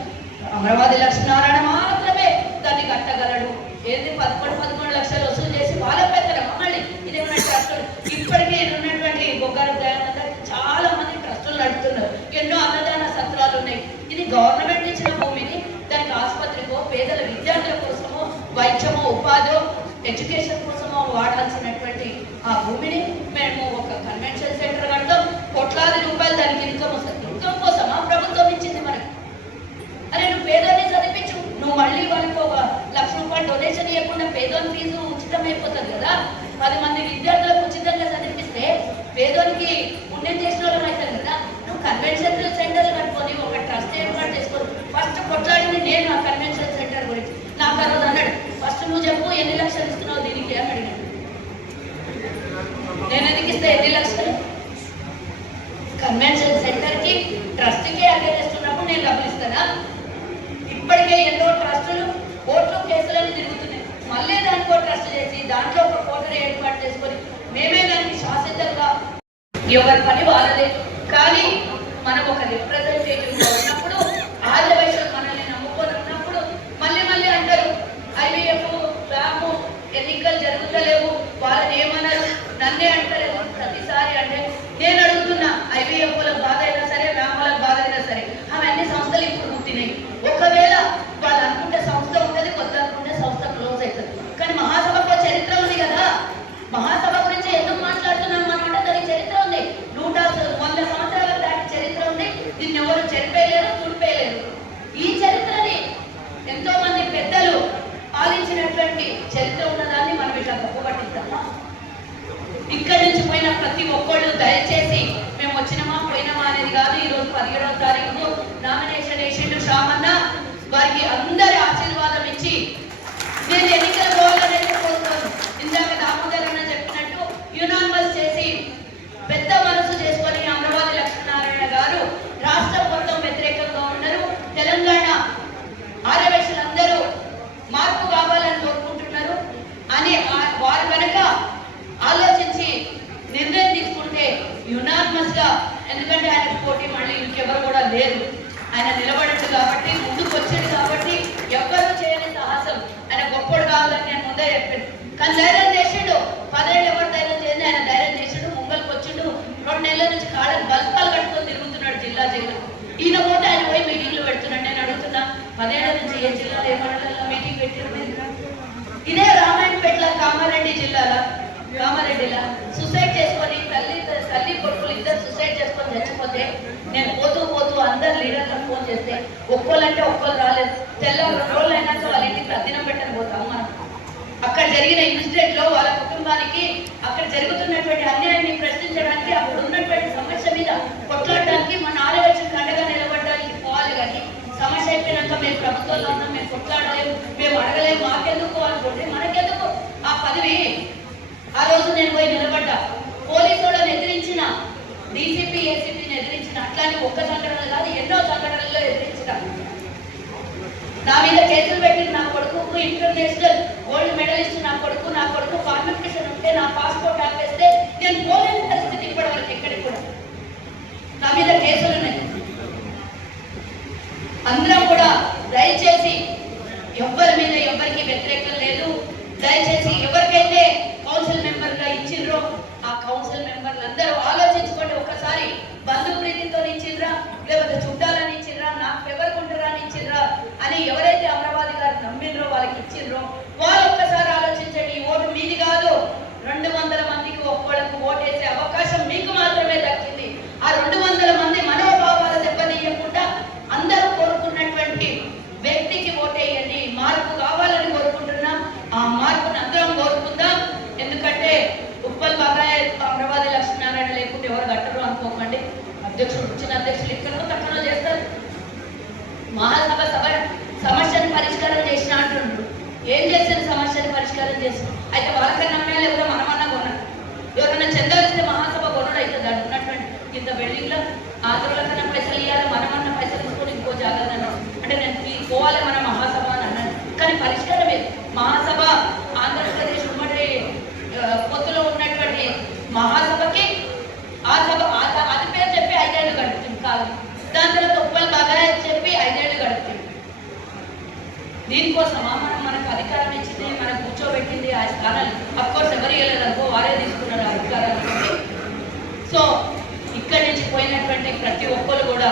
అమరావతి లక్ష్మీనారాయణ మాత్రమే దాన్ని కట్టగలడు. ఏంది 11 లక్షలు వసూలు చేసి వాళ్ళ పెద్దలు మళ్ళీ ఇదేమైనా ట్రస్టులు. ఇప్పటికే ఉన్నటువంటి బొగ్గారు దయానంద చాలా మంది ట్రస్టులు నడుపుతున్నారు. ఎన్నో అన్నదాన సత్రాలు ఉన్నాయి. ఇది గవర్నమెంట్ ఇచ్చిన భూమిని దానికి ఆసుపత్రికో, పేదల విద్యార్థుల కోసమో, వైద్యమో, ఉపాధో, ఎడ్యుకేషన్ కోసమో వాడాల్సినటువంటి ఆ భూమిని మేము ఒక కన్వెన్షన్ సెంటర్ కడతాం. కోట్లాది రూపాయలు దానికి ఇన్కమ్ వస్తుంది. ఇన్కమ్ కోసమా ప్రభుత్వం ఇచ్చింది మనకు? అరే నువ్వు పేదోని చదివించు, నువ్వు మళ్ళీ వాళ్ళకి ఒక ₹1,00,000 డొనేషన్ ఇవ్వకుండా పేదోని ఫీజు ఉచితం అయిపోతుంది కదా. 10 మంది విద్యార్థులకు ఉచితంగా చదివిస్తే పేదోనికి పుణ్యం చేసిన వాళ్ళం అవుతుంది కదా. నువ్వు కన్వెన్షన్ సెంటర్ కట్టుకొని ఒక ట్రస్ట్ ఏర్పాటు చేసుకొని ఫస్ట్ కొట్లాడింది నేను ఆ కన్వెన్షన్ సెంటర్ గురించి. నాకు ఆ రోజు అన్నాడు, ఫస్ట్ నువ్వు చెప్పు ఎన్ని లక్షలు ఇస్తున్నావు దీనికి అని అడిగాడు. నేను ఎందుకు ఇస్తా ఎన్ని లక్షలు? కన్వెన్షన్ సెంటర్కి ట్రస్ట్కి అగేన్స్ట్ ఉన్నప్పుడు నేను డబ్బులు ఇస్తానా? ఇప్పటికే ఎన్నో ట్రస్టులు కోర్టు కేసులను తిరుగుతున్నాయి. మళ్ళీ దానికో ట్రస్ట్ చేసి దాంట్లో ఒక కోటరీ ఏర్పాటు చేసుకొని మేమే దానికి శాశ్వతంగా ఎవరి పని వాళ్ళదే. కానీ మనం ఒక రిప్రజెంటేటివ్గా ఉన్నప్పుడు ఆదివాసులు మనల్ని నమ్ముకొని ఉన్నప్పుడు మళ్ళీ అంటారు IVF బ్యాము ఎన్నికలు జరుగుతలేవు, వాళ్ళని ఏమన్నారు, నన్నే అంటలేదు ప్రతిసారి. అంటే నేను అడుగుతున్నా, IVFలకు బాధ అయినా సరే, బ్యాములకు బాధ అయినా సరే, అవన్నీ సంస్థలు ఇప్పుడు పుట్టినాయి. ఒకవేళ వాళ్ళు అనుకుంటే సంస్థ ఉంటుంది, కొత్త అనుకుంటే సంస్థ క్లోజ్ అవుతుంది. కానీ మహాసభకు చరిత్ర ఉంది కదా. మహాసభ గురించి ఎందుకు మాట్లాడుతున్నాం మనం అంటే దానికి చరిత్ర ఉంది. 100 సంవత్సరాల దాటి చరిత్ర ఉంది. దీన్ని ఎవరు చెరిపేయలేరు, తుడిపేయలేరు. ఈ చరిత్రని ఎంతో మంది పెద్దలు పాలించినటువంటి చరిత్ర ఉన్నదాన్ని మనం ఇట్లా గొప్పపట్టిద్దామా? ఇక్కడి నుంచి పోయిన ప్రతి ఒక్కళ్ళు దయచేసి మేము వచ్చినమా పోయినామా అనేది కాదు. ఈరోజు 17వ తారీఖు నామినేషన్ వేసిండు శ్రామన్న. వారికి కాబట్టి ముందుకు వచ్చాడు కాబట్టి ఎవ్వరూ చేయని సాహసం ఆయన గొప్పడు కావాలని నేను ముందే చెప్పాను. కానీ ధైర్యం చేసిండు. 10 ఏళ్ళు ఎవరు ధైర్యం చేయండి, ఆయన ధైర్యం చేసిండు. ముంగల్కి వచ్చిండు. 2 నెలల నుంచి కాళ్ళని బల్పాలు కట్టుకొని తిరుగుతున్నాడు జిల్లా. ఈయన పోతే ఆయన పోయి మీటింగ్లు పెడుతున్నాడు. నేను అడుగుతున్నా, 10 ఏళ్ల నుంచి ఏ జిల్లాలో ఏ మండలంలో మీటింగ్ పెట్టారు? ఇదే రామాయణపేటలో కామారెడ్డి జిల్లాలో కామారెడ్డిలా సూసైడ్ చేసుకొని తల్లి కొడుకులు ఇద్దరు సూసైడ్ చేసుకొని చచ్చిపోతే నేను పోతూ అందరు లీడర్లకు ఫోన్ చేస్తే ఒక్కోళ్ళంటే ఒక్కోళ్ళు రాలేదు. 2 రోజులు అయినాక వాళ్ళ ఇంటికి అద్దెనం పెట్టని పోతాం మనం. అక్కడ జరిగిన ఇన్సిడెంట్ లో వాళ్ళ కుటుంబానికి అక్కడ జరుగుతున్నటువంటి అన్యాయాన్ని ప్రశ్నించడానికి, అప్పుడు ఉన్నటువంటి సమస్య మీద కొట్లాడడానికి మన ఆలోచనకు అండగా నిలబడడానికి పోవాలి. కానీ సమస్య అయిపోయినాక మేము ప్రభుత్వంలో ఉన్నాం, మేము కొట్లాడలేము, మేము అడగలేము, మాకెందుకు అనుకుంటే మనకెందుకు ఆ పదవి? ఆ రోజు నేను పోయి నిలబడ్డా. పోలీసు వాళ్ళని ఎదిరించిన, డీసీపీ ఏసీపీని ఎదిరించిన, అట్లాంటి ఒక్క సంఘటనలు కాదు ఎన్నో సంఘటనల్లో ఎదిరించిన. నా మీద కేసులు పెట్టిన నా కొడుకు ఇంటర్నేషనల్ గోల్డ్ మెడలిస్ట్ నా కొడుకు కాన్వెకేషన్ ఉంటే నా పాస్పోర్ట్ ఆపేస్తే నేను పోలేని పరిస్థితి ఇప్పటివరకు ఎక్కడికి కూడా. నా మీద కేసులు ఉన్నాయి. అందరం కూడా దయచేసి ఎవ్వరి మీద ఎవ్వరికి వ్యతిరేకం లేదు. దయచేసి ఎవరికైతే కౌన్సిల్ మెంబర్గా ఇచ్చిండ్రో ఆ కౌన్సిల్ మెంబర్లు అందరూ ఆలోచించుకోండి. ఒకసారి బంధు ప్రీతితో ఇచ్చిండ్రా, లేకపోతే చుట్టాలని ఇచ్చిండ్రా, నాకు ఎవరికి ఉంటారా అని ఇచ్చిండ్రా అని ఎవరైతే అమరావతి గారు నమ్మిండ్రో వాళ్ళకి ఇచ్చిండ్రో వాళ్ళు ఒక్కసారి ఆలోచించండి. ఈ ఓటు మీది కాదు. 200 మందికి ఒక్కళ్ళకు ఓటేసే అవకాశం మీకు మాత్రమే దక్కింది. ఆ 200 మంది మనోభావాలు దెబ్బతీయకుండా అందరూ కోరుకున్నటువంటి వ్యక్తికి ఓటేయండి. మార్పు కావాలని కోరుకుంటున్నాం. ఆ మార్పును అందరం కోరుకుందాం. ఎందుకంటే ఉప్పల్ బాబాయ్ అమరావతి లక్ష్మీనారాయణ లేకుంటే ఎవరు కట్టరు అనుకోకండి. అధ్యక్షుడు వచ్చిన అధ్యక్షులు ఇక్కడో తక్కడో చేస్తారు. మహాసభ సమస్యను పరిష్కారం చేసిన అంటున్నారు. ఏం చేసిన సమస్యను పరిష్కారం చేసిన అయితే వాళ్ళకన్నా నమ్మాలి, ఎవరో మనమన్నా కొన్నాడు. ఎవరన్నా చెందాల్సిన మహాసభ కొనడు అవుతుంది. అది ఉన్నటువంటి ఇంత బిల్డింగ్ లో ఆంధ్రులకన్నా పైసలు ఇవ్వాలి, మనమన్నా పైసలు తీసుకొని ఇంకో జాగ్రత్త అంటే నేను పోవాలి మన మహాసభ అని అన్నాను. కానీ పరిష్కారం లేదు. మహాసభ ఆంధ్రప్రదేశ్ ఉమ్మడి పొత్తులో ఉన్నటువంటి మహాసభకి ఆ సభ అది పేరు చెప్పి 5 ఏళ్ళు గడుపుతుంది కాదు. దాని తర్వాత ఉప్పల్ బాగా చెప్పి 5 ఏళ్ళు గడుపుతుంది. దీనికోసమా మనకు అధికారం ఇచ్చింది, మనకు కూర్చోబెట్టింది ఆ స్థానాలు. అఫ్కోర్స్ ఎవరు వెళ్ళదనుకో వారే తీసుకున్నారు ఆ అధికారాన్ని. సో ఇక్కడి నుంచి పోయినటువంటి ప్రతి ఒక్కరు కూడా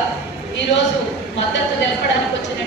ఈరోజు మద్దతు తెలపడానికి వచ్చిన